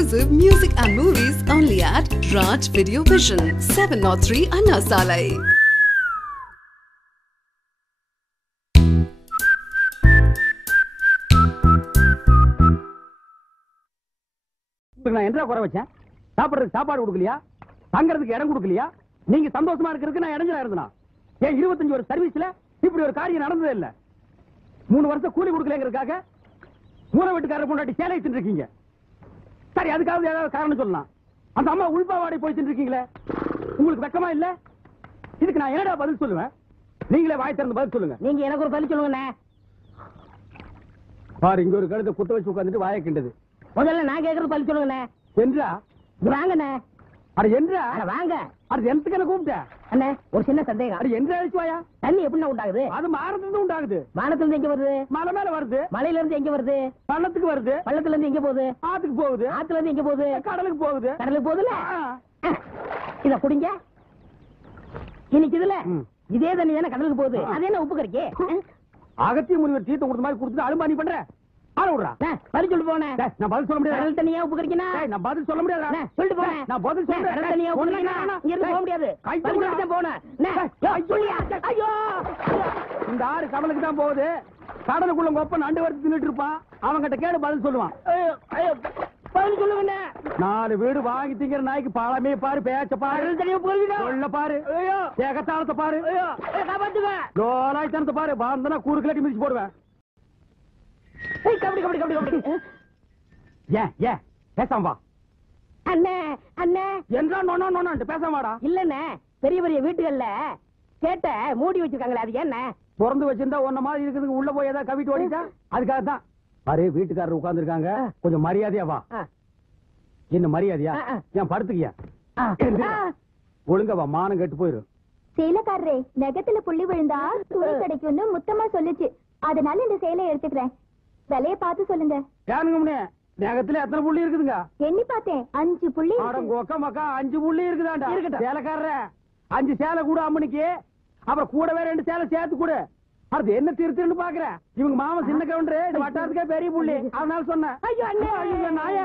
exclusive music and movies only at Raj Video Vision, 703 Anna Salai. நான் என்ன குறை வச்சேன்? சாப்பிடுறதுக்கு சாப்பாடு கொடுக்கலையா? தங்கறதுக்கு இடம் கொடுக்கலையா? நீங்க சந்தோஷமா இருக்கிறதுக்கு நான் இடைஞ்சலா இருந்தனா? ஏன் 25 வருஷ சர்வீஸ்ல இப்படி ஒரு காரியம் நடந்ததே இல்ல. 3 வருஷம் கூலி கொடுக்கலங்கிறதுக்காக மூணு வீட்டுக்காரர் பொண்டாட்டி சேலை வச்சுட்டு இருக்கீங்க. சரி, அதுக்காக ஏதாவது காரணம் சொல்லலாம். அந்த அம்மா உள்பாவாடை போயிட்டு இருக்கீங்களே, உங்களுக்கு வெக்கமா இல்ல? இதுக்கு நான் என்னடா பதில் சொல்லுவேன்? நீங்களே வாய் திறந்து பதில் சொல்லுங்க. நீங்க எனக்கு ஒரு பதில் சொல்லுங்க. பாரு, இங்க ஒரு கழுத்தை குத்த வச்சு உட்காந்துட்டு வாயை கிண்டது. முதல்ல நான் கேக்குறது பதில் சொல்லுங்க. என்றா வாங்கண்ணே. அட என்றா வாங்க. அது எனக்கு என்ன கூப்பிட்ட? அண்ணே, ஒரு சின்ன சந்தேகம். அது என்ற அழிச்சுவாயா? தண்ணி எப்படி உண்டாகுது? அது மாறதுல உண்டாகுது. வானத்துல இருந்து எங்க வருது? மலை மேல வருது. மலையில இருந்து எங்க வருது? பள்ளத்துக்கு வருது. பள்ளத்துல இருந்து எங்க போகுது? ஆத்துக்கு போகுது. ஆத்துல இருந்து எங்க போகுது? கடலுக்கு போகுது. கடலுக்கு போகுதுல. இத குடிங்க. இன்னைக்கு இதுல இதே தண்ணி தானே கடலுக்கு போகுது. அது என்ன உப்பு கறிக்கு? அகத்திய முனிவர் தீர்த்தம் கொடுத்த மாதிரி கொடுத்துட்டு அலும்பானி பண்ற ஆள விடுறா. பதில் சொல்லிட்டு போனேன். நான் பதில் சொல்ல முடியாது. கடல் தண்ணியா உப்பு கறிக்கனா? நான் பதில் சொல்ல முடியாது. சொல்லிட்டு போனேன். நான் பதில் சொல்றேன். கடல் தண்ணியா உப்பு கறிக்கனா? இங்க இருந்து போக முடியாது. பதில் போனேன். ஐயோ, இந்த ஆறு கடலுக்கு தான் போகுது. கடலுக்குள்ள கொப்ப நண்டு வறுத்து தின்னுட்டு இருப்பான். அவங்கிட்ட கேடு பதில் சொல்லுவான். பதில் சொல்லுங்க. 4 வீடு வாங்கி திங்கிற நாய்க்கு பாலமே பாரு, பேச்ச பாரு, சொல்ல பாரு, ஏகத்தாளத்தை பாரு, லோலாய்த்தனத்தை பாரு. பாந்தனா கூறு கிளட்டி மிதிச்சு போடுவேன். ஏன் பேசாம வா. அண்ணே அண்ணே என்றா நோனா நோனா பேசாம வாடா. இல்லண்ணே, பெரிய பெரிய வீட்டுகள்ல கேட்ட மூடி வச்சிருக்காங்களே, அது என்ன? பிறந்து வச்சிருந்தா ஒன்ன மாதிரி இருக்குது. உள்ள போய் ஏதாவது கவிட்டு ஓடிட்டா அதுக்காக தான். பாரு, வீட்டுக்காரர் உட்கார்ந்து இருக்காங்க, கொஞ்சம் மரியாதையா வா. என்ன மரியாதையா? ஏன் படுத்துக்கியா? ஒழுங்கா வா, மானம் கெட்டு போயிரும். சேலக்காரரே, நெகத்துல புள்ளி விழுந்தா துணி கிடைக்கும்னு முத்தமா சொல்லுச்சு. அதனால இந்த சேலை எடுத்துக்கிறேன். விலைய பார்த்து சொல்லுங்க. ஏனுங்க முன்னே, நெகத்துல எத்தனை புள்ளி இருக்குதுங்க? எண்ணி பார்த்தேன், 5 புள்ளி. கொக்க மக்கா 5 புள்ளி இருக்குதாண்டா. சேலைக்காரர 5 சேலை கூட அம்மனுக்கு, அப்புறம் கூடவே 2 சேலை சேர்த்து கூட. அது என்ன திருத்துன்னு பாக்குற? இவங்க மாமன் சின்ன கவுண்டரு, இது வட்டாரத்துக்கே பெரிய புள்ளி. அதனால சொன்னேன். ஐயோ அண்ணே, ஐயோ நாய,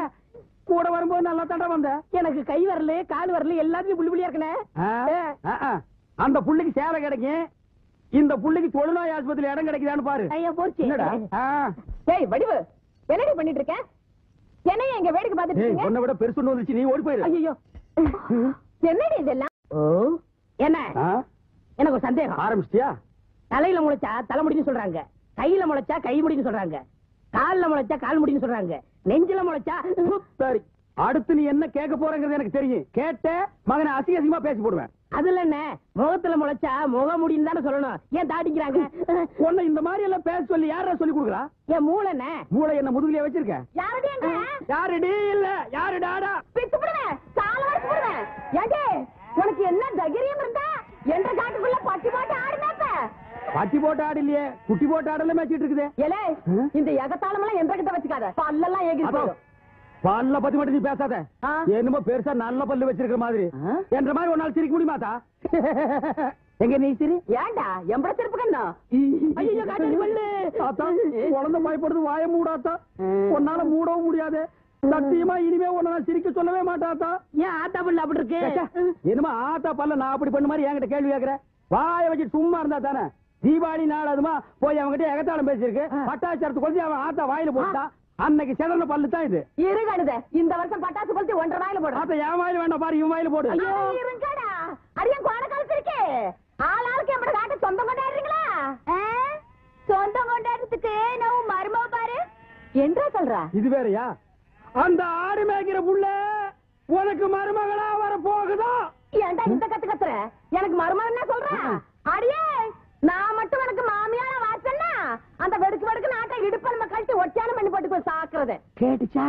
கூட வரும்போது நல்லா தண்டை வந்த. எனக்கு கை வரல கால் வரல எல்லாத்தையும் புள்ளி புள்ளியா இருக்கனே. அந்த புள்ளிக்கு சேலை கிடைக்கும், இந்த புள்ளிக்கு தொழுநோய் ஆஸ்பத்திரி இடம் கிடைக்குதான்னு பாரு. ஐயா போச்சு. ஏய் வடிவு, என்னடி பண்ணிட்டு இருக்க? என்னைய எங்க வேடிக்கை பார்த்துட்டு இருக்கீங்க? உன்னை விட பெருசு ஒண்ணு வந்துச்சு, நீ ஓடி போயிரு. ஐயோ, என்னடி இதெல்லாம்? என்ன? எனக்கு ஒரு சந்தேகம். ஆரம்பிச்சிட்டியா? தலையில முளைச்சா தலைமுடின்னு சொல்றாங்க, கையில முளைச்சா கை முடின்னு சொல்றாங்க, கால்ல முளைச்சா கால் முடின்னு சொல்றாங்க, நெஞ்சில முளைச்சா. சரி, அடுத்து நீ என்ன கேட்க போறங்கிறது எனக்கு தெரியும். கேட்ட மகனை அசிங்க அசிங்கமா பேசி போடுவேன். அதுல என்ன, முகத்துல முளைச்சா முக முடின்னு தானே சொல்லணும். ஏன் தாட்டிக்கிறாங்க? உன்னை இந்த மாதிரி எல்லாம் பேச சொல்லி யாரா சொல்லி கொடுக்குறா? என் மூளை என்ன? மூளை என்ன முதுகுலயே வச்சிருக்க? யாருடி இல்ல யாரு டாடா பிச்சு போடுவேன், கால வச்சு போடுவேன். ஏண்டே, உனக்கு என்ன தைரியம் இருந்தா என்ற காட்டுக்குள்ள பட்டி போட்டு ஆடுனாப்ப? பட்டி போட்டு ஆடு இல்லையே, குட்டி போட்டு ஆடல மேய்ச்சிட்டு இருக்குது. ஏலே, இந்த எகத்தாளம் எல்லாம் என்ற கிட்ட வச்சுக்காத, பல்லெல்லாம் ஏகி போயிடும். பல்ல பத்தி மட்டும் நீ பேசாத. என்னமோ பெருசா நல்ல பல்லு வச்சிருக்கிற மாதிரி. என்ற மாதிரி ஒரு நாள் சிரிக்க முடியுமாத்தா? எங்க நீ சிரி? ஏண்டா எம்பட திருப்பு கண்ணா? ஐயோ காட்டு பல்லு. தாத்தா, குழந்தை பயப்படுது, வாய மூடாத்தா. உன்னால மூடவும் முடியாது. சத்தியமா இனிமே உன்னை நான் சிரிக்க சொல்லவே மாட்டாத்தா. ஏன் ஆத்தா பல்லு அப்படி இருக்கு? என்னமா ஆத்தா பல்ல நான் அப்படி பண்ண மாதிரி என்கிட்ட கேள்வி கேட்கிற? வாய வச்சு சும்மா இருந்தா தானே. தீபாவளி நாள் அதுமா போய் அவங்ககிட்ட எகத்தாளம் பேசியிருக்கு. பட்டாச்சாரத்து கொண்டு அவன் ஆத்தா வாயில போட்டா. அன்னைக்கு செதன பல்லு தான் இது. இருக்காடுத, இந்த வருஷம் பட்டாசு கொளுத்தி 1.5 வாயில போடு. ஆத்தா என் வாயில வேண்டாம், பாரு இவன் வாயில போடு. ஐயோ இருங்கடா, அடியன் கோண கழுத்து இருக்கே. ஆளாளுக்கு எம்பட காட்ட சொந்தம் கொண்டாடுறீங்களா? சொந்தம் கொண்டாடுறதுக்கு நான் மருமவ பாரு என்றா சொல்றா. இது வேறயா? அந்த ஆடு மேய்க்கிற புள்ள உனக்கு மருமகளா வர போகுதா? ஏன்டா இந்த கத்து கத்துற? எனக்கு மருமகன் என்ன சொல்ற? அடியே, நான் மட்டும் எனக்கு மாமியார வாச்சன்னா அந்த வெடுக்கு வெடுக்கு நாட்டை இடுப்பெலும்ப கழட்டி ஒட்டியானம் பண்ணி போட்டுக்கோ சாக்குறது. கேட்டுச்சா?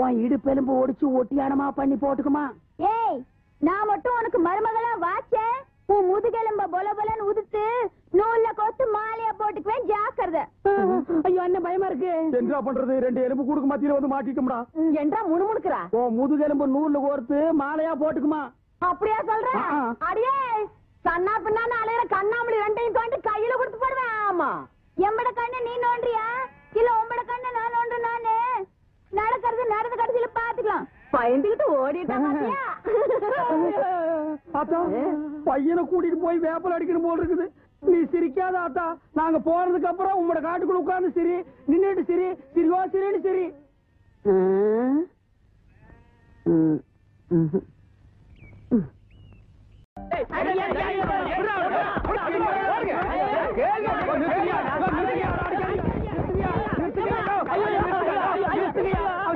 உன் இடுப்பெலும்பு ஒடிச்சு ஒட்டியானமா பண்ணி போட்டுக்குமா? ஏய், நான் மட்டும் உனக்கு மருமகளா வாச்சேன், உன் முதுகெலும்ப பொல பொலன்னு உதுத்து நூல்ல கோத்து மாலையா போட்டுக்குவேன், ஜாக்கிரதை. ஐயோ என்ன பயமா இருக்கு. என்ன பண்றது? 2 எலும்பு குடுக்க மத்தியில வந்து மாட்டிட்டோம்டா. என்றா முணுமுணுக்குறா? ஓ முதுகெலும்பு நூல்ல கோர்த்து மாலையா போட்டுக்குமா? அப்படியா சொல்ற? அடியே, கண்ணா பின்னா அலையிற கண்ணாமலி 2ஐயும் தோண்டி கையில கொடுத்து போடுவேன். ஆமா, எம்பட கண்ணு நீ நோண்டியா இல்ல உம்பட கண்ணு நான் நோண்டு? நானு நடக்கிறது நடந்த கடைசியில பாத்துக்கலாம். பயந்துகிட்டு ஓடிட்டான் ஆத்தா பையனை கூட்டிட்டு போய் வேப்பல் அடிக்கணும் போல் இருக்குது. நீ சிரிக்காத ஆத்தா. நாங்க போறதுக்கு அப்புறம் உங்களோட காட்டுக்குள்ள உட்கார்ந்து சரி, நின்னுட்டு சரி, சிரிவா சரின்னு சரி.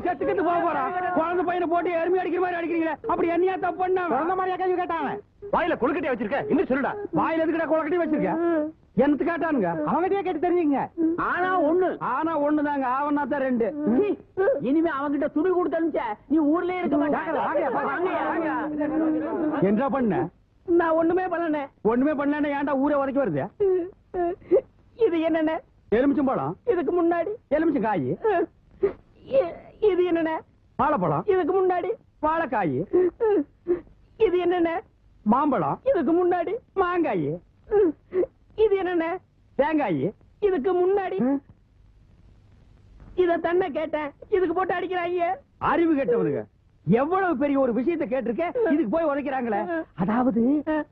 செத்துக்கிட்டு போக போறான். குழந்தை பையனை போட்டு எருமை அடிக்கிற மாதிரி அடிக்கிறீங்களே, அப்படி என்னையா தப்பு பண்ண? குழந்தை மாதிரியா கேள்வி கேட்டாங்க. வாயில கொழுக்கட்டையை வச்சிருக்க, இன்னும் சொல்லுடா. வாயில எதுக்கிட்ட கொழுக்கட்டையை வச்சிருக்க? எனக்கு கேட்டானுங்க, அவங்கிட்டயே கேட்டு தெரிஞ்சுங்க. ஆனா ஒண்ணுதாங்க, ஆவனா தான் 2. இனிமே அவங்கிட்ட துணி கொடுத்து அனுப்பிச்ச நீ ஊர்லயே இருக்க மாட்டாங்க. என்ன பண்ண? நான் ஒண்ணுமே பண்ணல. ஒண்ணுமே பண்ணல. ஏன்டா ஊரே வரைக்கும் வருது? இது என்னென்ன? எலுமிச்சம்பழம். இதுக்கு முன்னாடி எலுமிச்சம் காய். இது என்னென்ன? வாழைப்பழம். இதுக்கு முன்னாடி வாழைக்காய். இது என்னென்ன? மாம்பழம். இதுக்கு முன்னாடி மாங்காய். இது என்னென்ன? தேங்காய். இதுக்கு முன்னாடி இத தன்னை கேட்டேன், இதுக்கு போட்டு அடிக்கிறாங்க. அறிவு கேட்டவனுங்க எவ்வளவு பெரிய ஒரு விஷயத்தை கேட்டிருக்க, இதுக்கு போய் உதைக்கிறாங்களே. அதாவது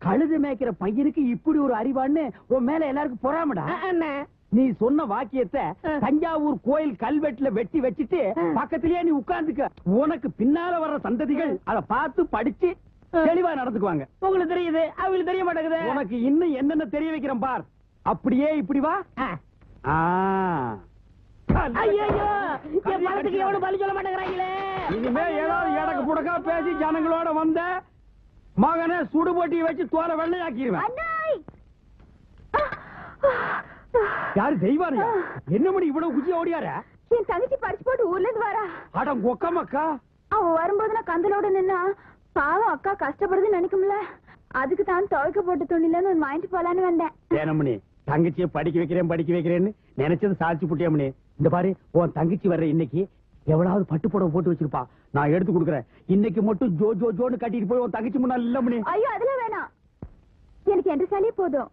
கழுது மேய்க்கிற பையனுக்கு இப்படி ஒரு அறிவான்னு உன் மேல எல்லாருக்கும் பொறாமடா. நீ சொன்ன வாக்கியத்தை தஞ்சாவூர் கோயில் கல்வெட்டுல வெட்டி வச்சிட்டு பக்கத்திலேயே நீ உட்கார்ந்துக்க. உனக்கு பின்னால வர்ற சந்ததிகள் அதை பார்த்து படிச்சு தெளிவா நடந்துக்குவாங்க. உங்களுக்கு தெரியுது, அவங்களுக்கு தெரிய மாட்டேங்குது. உனக்கு இன்னும் என்னென்ன தெரிய வைக்கிறேன் பார். அப்படியே இப்படி வா. எவனும் பலி சொல்ல மாட்டேங்கிறாங்களே. இனிமே ஏதாவது எடக்கு புடக்கா பேசி ஜனங்களோட வந்த மகனை சுடுபொட்டி வச்சு தோற வெள்ளையாக்கிடுவேன். யாரு தெய்வானியா? என்ன மணி இவ்வளவு குச்சி ஓடியார? என் தங்கச்சி படிச்சு போட்டு ஊர்ல இருந்து வரா. அட கொக்கமக்கா. அவ வரும்போது நான் கந்தலோட நின்னா பாவம் அக்கா கஷ்டப்படுது நினைக்கும்ல. அதுக்கு தான் துவைக்க போட்டு துணிலன்னு ஒரு வாங்கிட்டு போலான்னு வந்தேன். ஏனமணி தங்கச்சியை படிக்க வைக்கிறேன்னு நினைச்சது சாதிச்சு புட்டியாமணி. இந்த பாரு, உன் தங்கச்சி வர்ற இன்னைக்கு எவ்வளவு பட்டு புடவை போட்டு வச்சிருப்பா. நான் எடுத்து கொடுக்குறேன். இன்னைக்கு மட்டும் ஜோ ஜோ ஜோன்னு கட்டிட்டு போய் உன் தங்கச்சி முன்னாள் இல்ல மணி. ஐயோ அதெல்லாம் வேணாம், எனக்கு எந்த சாலியே போதும்.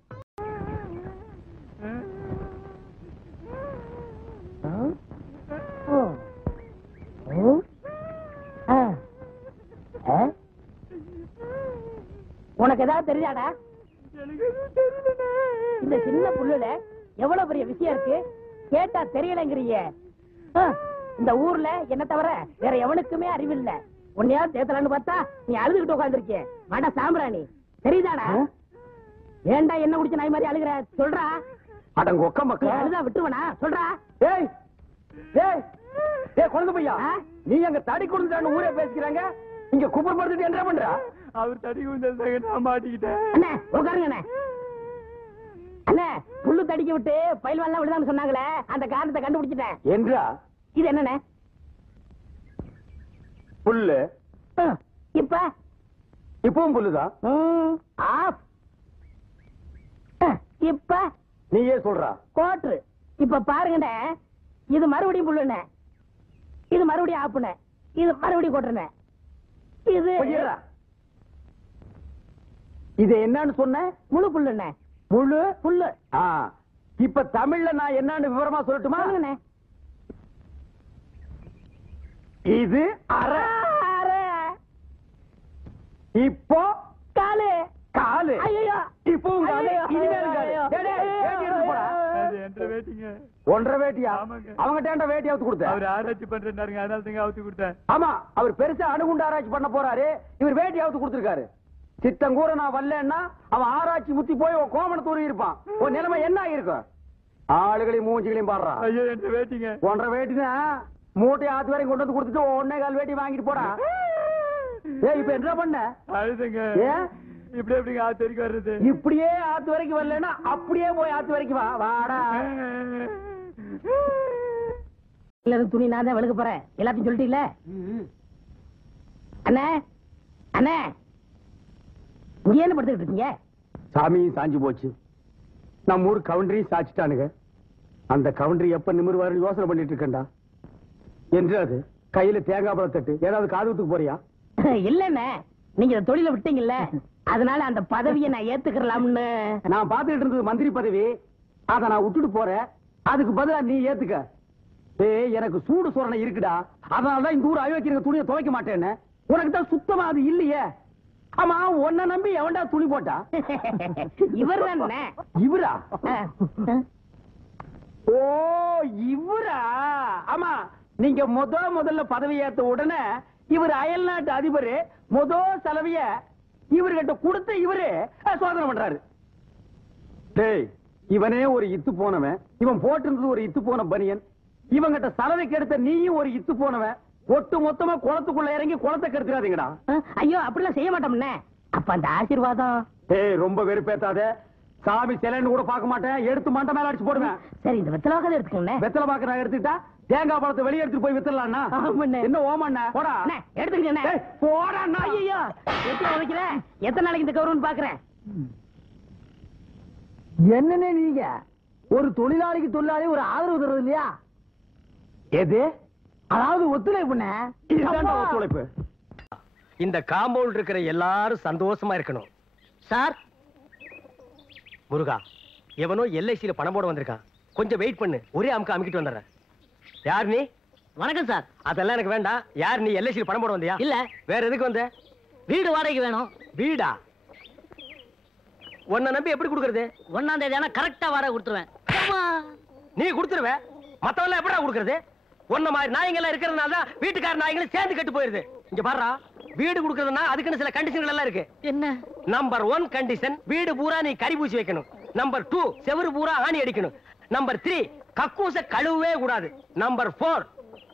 உனக்கு ஏதாவது தெரியாதா? இந்த சின்ன புல்லுல எவ்வளவு பெரிய விஷயம் இருக்கு, கேட்டா தெரியலங்கிறீங்க. இந்த ஊர்ல என்ன தவிர வேற எவனுக்குமே அறிவில்ல. உன்னையா தேத்தலான்னு பார்த்தா நீ அழுதுகிட்டு உட்காந்துருக்கிய. வட சாம்பிராணி தெரியுதாடா? ஏண்டா என்ன குடிச்ச நாய் மாதிரி அழுகுற? சொல்றா. அடங்க ஒக்கமக்கா. அழுதா விட்டுருவனா? சொல்றா. ஏய் ஏய் ஏய் குழந்தை பையா, நீ அங்க தடி கொடுத்துட்டான்னு ஊரே பேசிக்கிறாங்க. இங்க குப்பர் படுத்துட்டு என்ன பண்றா? அவர் தடி கொடுத்தா நான் மாட்டிக்கிட்டேன். அண்ணே உட்காருங்க அண்ணே. அண்ணே புல்லு தடிக்க விட்டு பயில்வான் விடுதான்னு சொன்னாங்களே, அந்த காரணத்தை கண்டுபிடிச்சிட்டேன். என்றா? இது என்னண்ணே? புல்லு. இப்ப இப்பவும் புல்லுதான். ஆஃப். இப்ப நீயே சொல்றா. கோட்ரு. இப்ப பாருங்கண்ணே, இது மறுபடியும் புல்லுண்ணே, இது மறுபடியும் ஆப்புண்ணே, இது மறுபடியும் கோட்டுறேன். இது இது என்னன்னு சொன்ன? முழு புல்லுண்ணே. முழு புல்லு. இப்ப தமிழ்ல நான் என்னன்னு விவரமா சொல்லட்டுமா? இது அரை. இப்போ காலு. காலு. ஐயோ இப்பவும் காலு. இனிமேல் காலு. ஒன்றரை வேட்டியா? அவங்க வேட்டி அவுத்து கொடுத்த. அவர் ஆராய்ச்சி பண்றாருங்க, அதனால தாங்க அவுத்து கொடுத்தேன். ஆமா, அவர் பெருசா அணுகுண்டு ஆராய்ச்சி பண்ண போறாரு. இவர் வேட்டி அவுத்து கொடுத்திருக்காரு. சித்தங்கூர நான் வரலன்னா அவன் ஆராய்ச்சி முத்தி போய் கோமணத்தூர் இருப்பான். உன் நிலைமை என்ன ஆயிருக்கும்? ஆளுகளையும் மூஞ்சிகளையும் பாடுறான். ஐயோ என்ற வேட்டிங்க. ஒன்றரை வேட்டினா மூட்டை ஆத்து வரைக்கும் கொண்டு வந்து கொடுத்துட்டு 1.25 வேட்டி வாங்கிட்டு போடா. ஏய் இப்ப என்ன பண்ண? அழுதுங்க. ஏன் இப்படி எப்படிங்க ஆத்து வரைக்கும் வர்றது? இப்படியே ஆத்து வரைக்கும் வரலன்னா அப்படியே போய் ஆத்து வரைக்கும் வா. வாடா. துணி நான் தான் வெளுக்க போறேன். எல்லாத்தையும் சொல்லிட்டீங்களே அண்ணே. அண்ணே இங்க என்ன படுத்துக்கிட்டு இருக்கீங்க? சாமியும் சாஞ்சு போச்சு. நம்ம ஊர் கவுண்டரையும் சாச்சிட்டானுங்க. அந்த கவுண்டரி எப்ப நிமிர்வாரு யோசனை பண்ணிட்டு இருக்கேன்டா. என்று அது கையில தேங்காய் பழம் தட்டு. ஏதாவது காதுத்துக்கு போறியா? இல்லண்ணே, நீங்க தொழில விட்டீங்கல்ல, அதனால அந்த பதவியை நான் ஏத்துக்கலாம்னு. நான் பாத்துக்கிட்டு இருந்தது மந்திரி பதவி. அத நான் விட்டுட்டு போறேன். அதுக்கு பதிலா நீ ஏத்துக்க. ஏய் எனக்கு சூடு சோரணை இருக்குடா. அதனாலதான் இந்த ஊர் அயோக்கிய துணியை துவைக்க மாட்டேன்னு. உனக்கு தான் சுத்தமா அது இல்லையே. ஆமா, உன்னை நம்பி எவன்டா துணி போட்டா? இவர் தானே. இவரா? ஓ, இவரா? ஆமா, நீங்க முதல்ல பதவி ஏத்த உடனே இவர் அயல்நாட்டு அதிபர் செலவிய இவர்கிட்ட கொடுத்து இவரு சோதனை பண்றாரு. டேய், இவனே ஒரு இத்து போனவன், இவன் போட்டிருந்தது ஒரு இத்து போன பனியன், இவங்கிட்ட சலவைக்கு எடுத்த நீயும் ஒரு இத்து போனவன். ஒட்டு மொத்தமா குளத்துக்குள்ள இறங்கி குளத்தை கெடுத்துறாதீங்கடா. ஐயோ, அப்படிலாம் செய்ய மாட்டோம்னே. அப்ப அந்த ஆசீர்வாதம். டேய், ரொம்ப வெறுப்பேத்தாத. சாமி சிலைன்னு கூட பார்க்க மாட்டேன், எடுத்து மண்டை மேல அடிச்சு போடுவேன். சரி, இந்த வெத்தலை வாக்காத எடுத்துக்கோங்க. வெத்தலை பாக்க நான் எடுத்துக்கிட்டா தேங்காய் பழத்தை வெளியே எடுத்துட்டு போய் வித்துடலாம்னா? என்ன ஓமண்ண? போடா எடுத்துக்கங்க. போடா. ஐயோ, எப்படி உதைக்கிற? எத்தனை நாளைக்கு இந்த கௌரவம் பாக்குறேன்? என்னன்னு நீங்க ஒரு தொழிலாளிக்கு தொழிலாளி ஒரு ஆதரவு தர்றது இல்லையா? எது? அதாவது ஒத்துழைப்புண்ணே. ஒத்துழைப்பு. இந்த காம்பவுண்ட் இருக்கிற எல்லாரும் சந்தோஷமா இருக்கணும். சார், முருகா, எவனோ எல்ஐசியில பணம் போட வந்திருக்கான். கொஞ்சம் வெயிட் பண்ணு, ஒரே அமுக்கிட்டு வந்துடுறேன். யார் நீ? வணக்கம் சார். அதெல்லாம் எனக்கு வேண்டாம். யார் நீ? எல்ஐசியில பணம் போட வந்தியா? இல்ல. வேற எதுக்கு வந்த? வீடு வாடகைக்கு வேணும். வீடா? உன்னை நம்பி எப்படி கொடுக்கறது? 1ஆம் தேதி ஆனா கரெக்டா வாடகை கொடுத்துருவேன். நீ கொடுத்துருவ, மத்தவெல்லாம் எப்படா கொடுக்கறது? ஒன்ன மாதிரி நாய்கள் இருக்கிறதுனால தான் வீட்டுக்கார நாய்களும் சேர்ந்து கெட்டு போயிருது. இங்க பாருடா, வீடு கொடுக்கறதுன்னா அதுக்குன்னு சில கண்டிஷன்கள் எல்லாம் இருக்கு. என்ன? நம்பர் 1 கண்டிஷன், வீடு பூரா நீ கறி பூசி வைக்கணும். நம்பர் 2, செவரு பூரா ஆணி அடிக்கணும். நம்பர் 3, கக்கூச கழுவவே கூடாது. நம்பர் 4,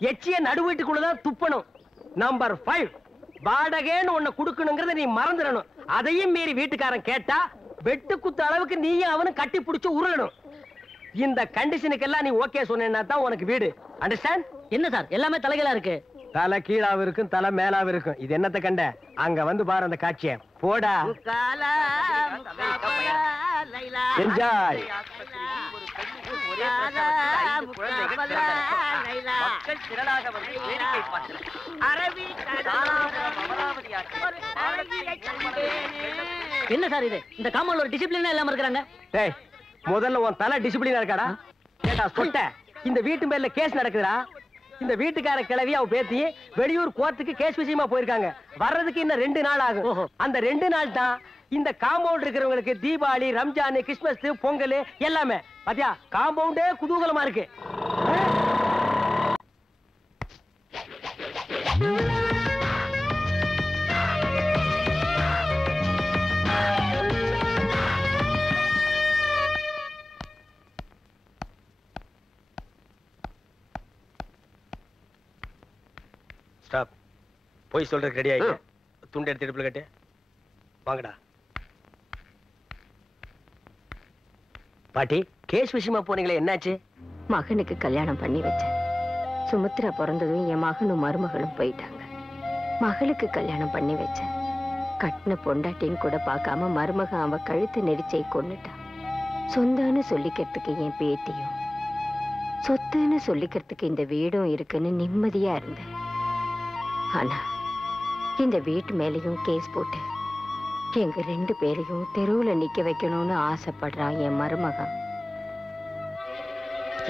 எச்சிய நடு வீட்டுக்குள்ளதான் துப்பணும். நம்பர் 5, வாடகைன்னு ஒண்ணு கொடுக்கணுங்கிறத நீ மறந்துடணும். அதையும் மீறி வீட்டுக்காரன் கேட்டா வெட்டு குத்து அளவுக்கு நீயும் அவனும் கட்டி பிடிச்சு உருளணும். இந்த கண்டிஷனுக்கு எல்லாம் நீ ஓகே சொன்னா தான் உனக்கு வீடு. அண்டர்ஸ்டாண்ட்? என்ன சார், எல்லாமே தலைகளா இருக்கு. தலை கீழாவும் இருக்கும், தலை மேலாவும் இருக்கும். இது என்னத்த கண்ட? அங்க வந்து பாரு அந்த காட்சிய. போடா, என்ஜாய். என்ன சார் இது? இந்த காம்பவுண்ட்ல ஒரு டிசிப்ளின் இல்லாம இருக்காங்க. டேய், முதல்ல உன் தலை டிசிப்ளினா இருக்காடா? கேட்டா சொட்ட. இந்த வீட்டு பேர்ல கேஸ் நடக்குதுடா. இந்த வீட்டுக்கார கிளவி அவ பேத்தி வெளியூர் கோர்ட்டுக்கு கேஸ் விஷயமா போயிருக்காங்க. வர்றதுக்கு இன்னும் 2 நாள் ஆகும். அந்த 2 நாள் தான் இந்த காம்பவுண்ட் இருக்கிறவங்களுக்கு தீபாவளி, ரம்ஜான், கிறிஸ்துமஸ், பொங்கல் எல்லாமே. பாத்தியா, காம்பவுண்டே குதூகலமா இருக்கு. ஸ்டாப். போய் சொல்றதுக்கு ரெடி ஆயிட்டு துண்டு எடுத்து இடுப்புல கட்டு. வாங்கடா. பாட்டி, கேஸ் விஷயமா போனீங்களே, என்னாச்சு? மகனுக்கு கல்யாணம் பண்ணி வச்சேன். சுமித்ரா பிறந்ததும் என் மகனும் மருமகளும் போயிட்டாங்க. மகளுக்கு கல்யாணம் பண்ணி வச்சேன். கட்டின பொண்டாட்டின்னு கூட பார்க்காம மருமகன் அவ கழுத்து நெரிச்சை கொன்னுட்டான். சொந்தன்னு சொல்லிக்கிறதுக்கு என் பேத்தியும், சொத்துன்னு சொல்லிக்கிறதுக்கு இந்த வீடும் இருக்குன்னு நிம்மதியா இருந்தேன். ஆனா இந்த வீட்டு மேலையும் கேஸ் போட்டு எங்க 2 பேரையும் தெருவுல நிக்க வைக்கணும்னு ஆசைப்படுறான் என் மருமகன்.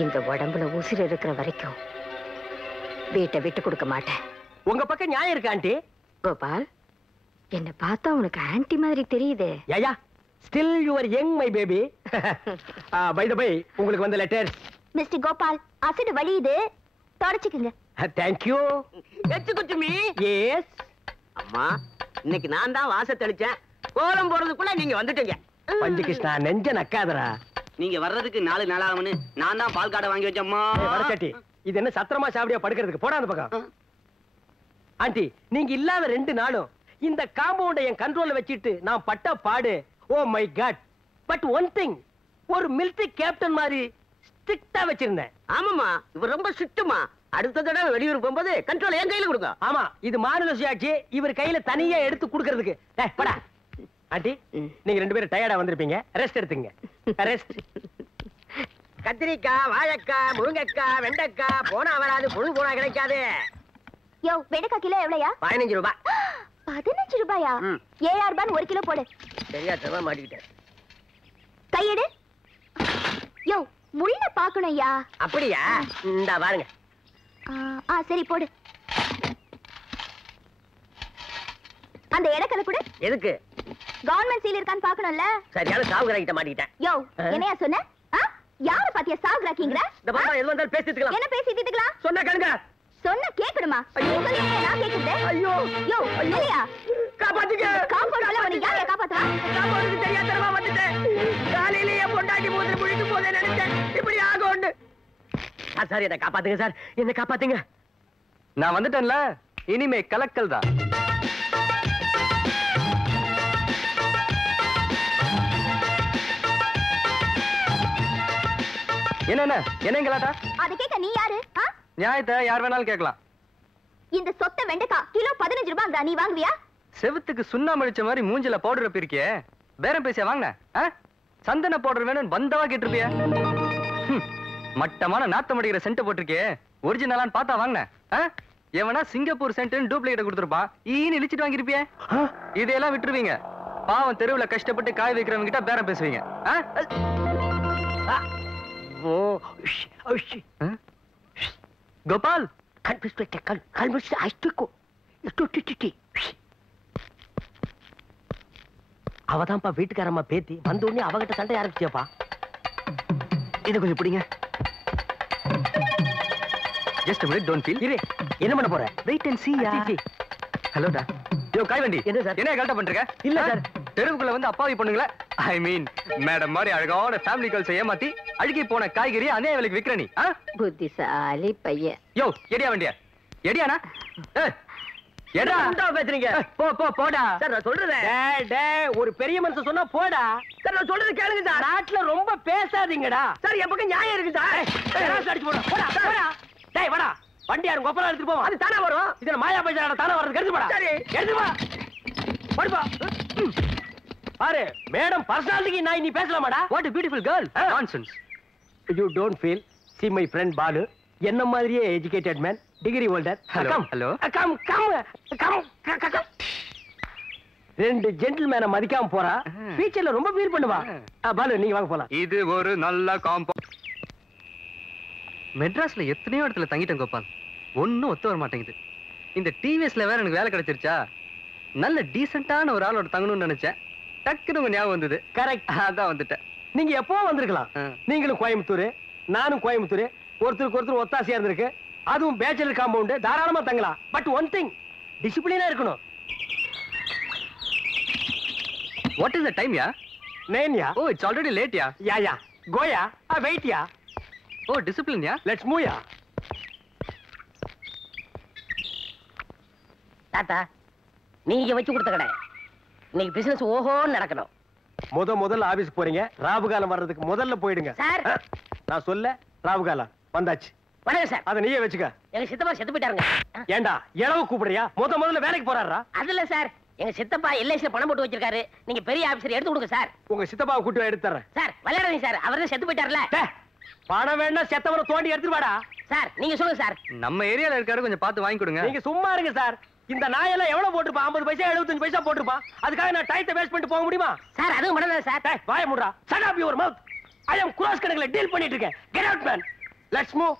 இந்த உடம்புல உசிர் இருக்கிற வரைக்கும் வீட்டை விட்டு கொடுக்க மாட்டேன். உங்க பக்கம் நியாயம் இருக்கு ஆண்டி. கோபால், என்ன பார்த்தா உனக்கு ஆன்டி மாதிரி தெரியுது. Yeah, still you are young my baby. By the by, உங்களுக்கு வந்த லெட்டர். மிஸ்டர் கோபால், அசிட் வலியுது, தொடச்சுக்குங்க. Thank you. எச்சுக்குச்சுமி. எஸ் அம்மா, இன்னைக்கு நான் தான் வாச தெளிச்சேன். கோலம் போறதுக்குள்ள நீங்க வந்துட்டீங்க. பஞ்சு கிருஷ்ணா, நெஞ்ச நக்காதரா. நீங்க வர்றதுக்கு 4 நாள் ஆகும்னு நான் தான் பால் காடை வாங்கி வச்சேம்மா. வடச்சட்டி, இது என்ன சத்திரமா சாவடியா படுக்கிறதுக்கு? போடா அந்த பக்கம். ஆண்டி, நீங்க இல்லாத 2 நாளும் இந்த காம்பவுண்டை என் கண்ட்ரோல்ல வச்சிட்டு நான் பட்ட பாடு. Oh my God. But one thing, ஒரு மிலிட்டரி கேப்டன் மாதிரி ஸ்ட்ரிக்ட்டா வச்சிருந்தேன். ஆமாமா, இவர் ரொம்ப ஸ்ட்ரிக்ட்டுமா. அடுத்த தடவை வெளியூர் போகும்போது கண்ட்ரோல் என் கையில கொடுங்க. ஆமா, இது மாநில சுயாட்சி. இவர் கையில தனியா எடுத்து கொடுக்கிறதுக்கு. படா. ஆண்டி, நீங்க 2 பேரும் டயர்டா வந்திருப்பீங்க, ரெஸ்ட் எடுத்துங்க. ரெஸ்ட். கத்திரிக்காய், வாழைக்காய், முருங்கைக்காய், வெண்டைக்காய் போனா வராது, புழு போனா கிடைக்காது. யோ, வெண்டைக்காய் கிலோ எவ்வளையா? 15 ரூபாய். 15 ரூபாயா? 7 ரூபாய் 1 கிலோ போடு. சரியா தவ மாட்டிக்கிட்டேன். கையெடு. யோ, முள்ள பாக்கணும்யா. அப்படியா? இந்தா பாருங்க. சரி போடு. அந்த இடக்கல கூட எதுக்கு? கவர்மெண்ட் சீல் இருக்கான்னு பாக்கணும்ல. சரியான சாவுகிராக்கிட்ட மாட்டிக்கிட்டேன். யோ என்னையா சொன்ன? யார பாத்தியா சாவுகிராக்கிங்கற? இந்த பாப்பா எது வந்தாலும் பேசிட்டுக்கலாம். என்ன பேசிட்டுக்கலாம்? சொன்னா கேளுங்க. சொன்னா கேக்கணுமா? ஐயோ நான் கேக்குறேன். ஐயோ யோ இல்லையா? காப்பாத்துங்க. காப்பாத்தல உன்னை யாரே காப்பாத்துவா? காப்பாத்துக்கு தெரியாதனமா வந்துட்டேன். காலையிலேயே பொண்டாட்டி மூஞ்சி முழிக்கும் போதே நினைச்சேன் இப்படி ஆகும்னு. சார் என்ன காப்பாத்துங்க சார், என்ன காப்பாத்துங்க. நான் வந்துட்டேன்ல, இனிமே கலக்கல் தான். என்ன என்னங்களாட்டா? அத கேக்க நீ யாரு? நியாயத்தை யார் வேணாலும் கேட்கலாம். இந்த சொத்த வெண்டைக்காய் கிலோ 15 ரூபாய், நீ வாங்குவியா? செவுத்துக்கு சுண்ணாம்பு அடிச்ச மாதிரி மூஞ்சில பவுடர் இருப்பிருக்கே, பேரம் பேசியா வாங்கின? சந்தன பவுடர் வேணும்னு பந்தவா கேட்டிருப்பிய. மட்டமான நாத்தம் அடிக்கிற சென்ட் போட்டிருக்கே, ஒரிஜினலான்னு பார்த்தா வாங்கின. எவனா சிங்கப்பூர் சென்ட் டூப்ளிகேட் கொடுத்துருப்பான், ஈன்னு இழிச்சிட்டு வாங்கிருப்பிய. இதையெல்லாம் விட்டுருவீங்க. பாவம் தெருவுல கஷ்டப்பட்டு காய் வைக்கிறவங்க கிட்ட பேரம் பேசுவீங்க. கோபால் அவதான்ப்பா வீட்டுக்காரம்மா பேத்தி வந்த உடனே அவகிட்ட சண்டை ஆரம்பிச்சியப்பா. இத கொஞ்சம் பிடிங்க. Just a minute, don't feel. இரு, என்ன பண்ண போற? Wait and see ya. Hello da. யோ காய்வண்டி. என்ன சார்? என்ன கலட்ட பண்றீங்க? இல்ல சார். தெருவுக்குள்ள வந்து அப்பாவி பொண்ணுங்கள, ஐ மீன் மேடம் மாதிரி அழகான ஃபேமிலி கேர்ள்ஸ் ஏமாத்தி அழுகி போன காய்கறி அநியாய விலைக்கு விக்கிற நீ. புத்திசாலி பையன். யோ எடியா வண்டியா? எடியானா? எடா உண்டாவ பேசுறீங்க? போ போ போடா. சார் நான் சொல்றேன். டேய் ஒரு பெரிய மனுஷன் சொன்னா போடா. சார் நான் சொல்றது கேளுங்க சார். நாட்டுல ரொம்ப பேசாதீங்கடா. சார் என் பக்கம் நியாயம் இருக்கு சார். அடிச்சு போடா. போடா போடா. டேய் வாடா. வண்டி யாரும் கொப்பரா எடுத்துட்டு போவா. அது தானா வரும். இதுல மாயா பைசாட தானா வரது எடுத்து போடா. சரி எடுத்து வா. போடுப்பா. பாரு மேடம் பர்சனாலிட்டிக்கு நான் நீ பேசலாமாடா? What a beautiful girl. Nonsense. You don't feel. See my friend Balu. என்ன மாதிரியே educated man, degree holder. Hello. Hello. Come. ரெண்டு ஜென்டில்மேனை மதிக்காம போறா. ஃபியூச்சர்ல ரொம்ப ஃபீல் பண்ணுவா. பாலு நீங்க வாங்க போலாம். இது ஒரு நல்ல காம்பவுண்ட். மெட்ராஸ்ல எத்தனையோ இடத்துல தங்கிட்டேன் கோபால், ஒன்னும் ஒத்து வர மாட்டேங்குது. இந்த டிவிஎஸ்ல வேற எனக்கு வேலை கிடைச்சிருச்சா, நல்ல டீசென்ட்டான ஒரு ஆளோட தங்கணும்னு நினைச்சேன். டக்குனு உங்க ஞாபகம் வந்தது. கரெக்ட், அதான் வந்துட்டேன். நீங்க எப்போ வந்திருக்கலாம். நீங்களும் கோயம்புத்தூர், நானும் கோயம்புத்தூர், ஒருத்தருக்கு ஒருத்தர் ஒத்தாசையா இருந்திருக்கு. அதுவும் பேச்சுலர் காம்பவுண்ட், தாராளமா தங்கலாம். பட் ஒன் திங், டிசிப்ளினா இருக்கணும். What is the time ya? 9 ya. Oh, it's already late ya. Yeah. Go ya. Wait ya. Oh, discipline ya. Let's move ya. தாத்தா நீங்க வச்சு கொடுத்த கடை இன்னைக்கு பிசினஸ் ஓஹோன்னு நடக்கணும். முதல்ல ஆபீஸ்க்கு போறீங்க, ராவுகாலம் வர்றதுக்கு முதல்ல போயிடுங்க சார். நான் சொல்ல ராவுகாலம் வந்தாச்சு. வணக்கம் சார். அத நீயே வச்சுக்க. எங்க சித்தப்பா செத்து போயிட்டாருங்க. ஏண்டா இளவு கூப்பிடுறியா? முதல்ல வேலைக்கு போறாரா? அதுல சார் எங்க சித்தப்பா எல்ஐசில பணம் போட்டு வச்சிருக்காரு. நீங்க பெரிய ஆபீசர் எடுத்து கொடுங்க சார். உங்க சித்தப்பாவை கூட்டி எடுத்து தரேன் சார். விளையாடுறீங்க சார், அவர்தான் செத்து போயிட்டார்ல. பணம் வேணா செத்தவரை தோண்டி எடுத்துட்டு வாடா சார். நீங்க சொல்லுங்க சார். நம்ம ஏரியால இருக்காரு, கொஞ்சம் பார்த்து வாங்கி கொடுங்க. நீங்க சும்மா இருங்க சார். இந்த நாயெல்லாம் எவ்வளவு போட்டுருப்பா? 50 பைசா 75 பைசா போட்டுருப்பா. அதுக்காக நான் டைத்தை வேஸ்ட் பண்ணிட்டு போக முடியுமா சார்? அதுவும் பண்ணல சார். வாய மூடுறா. shut up your mouth. I am cross கணக்குல டீல் பண்ணிட்டு இருக்கேன். get out man. let's move.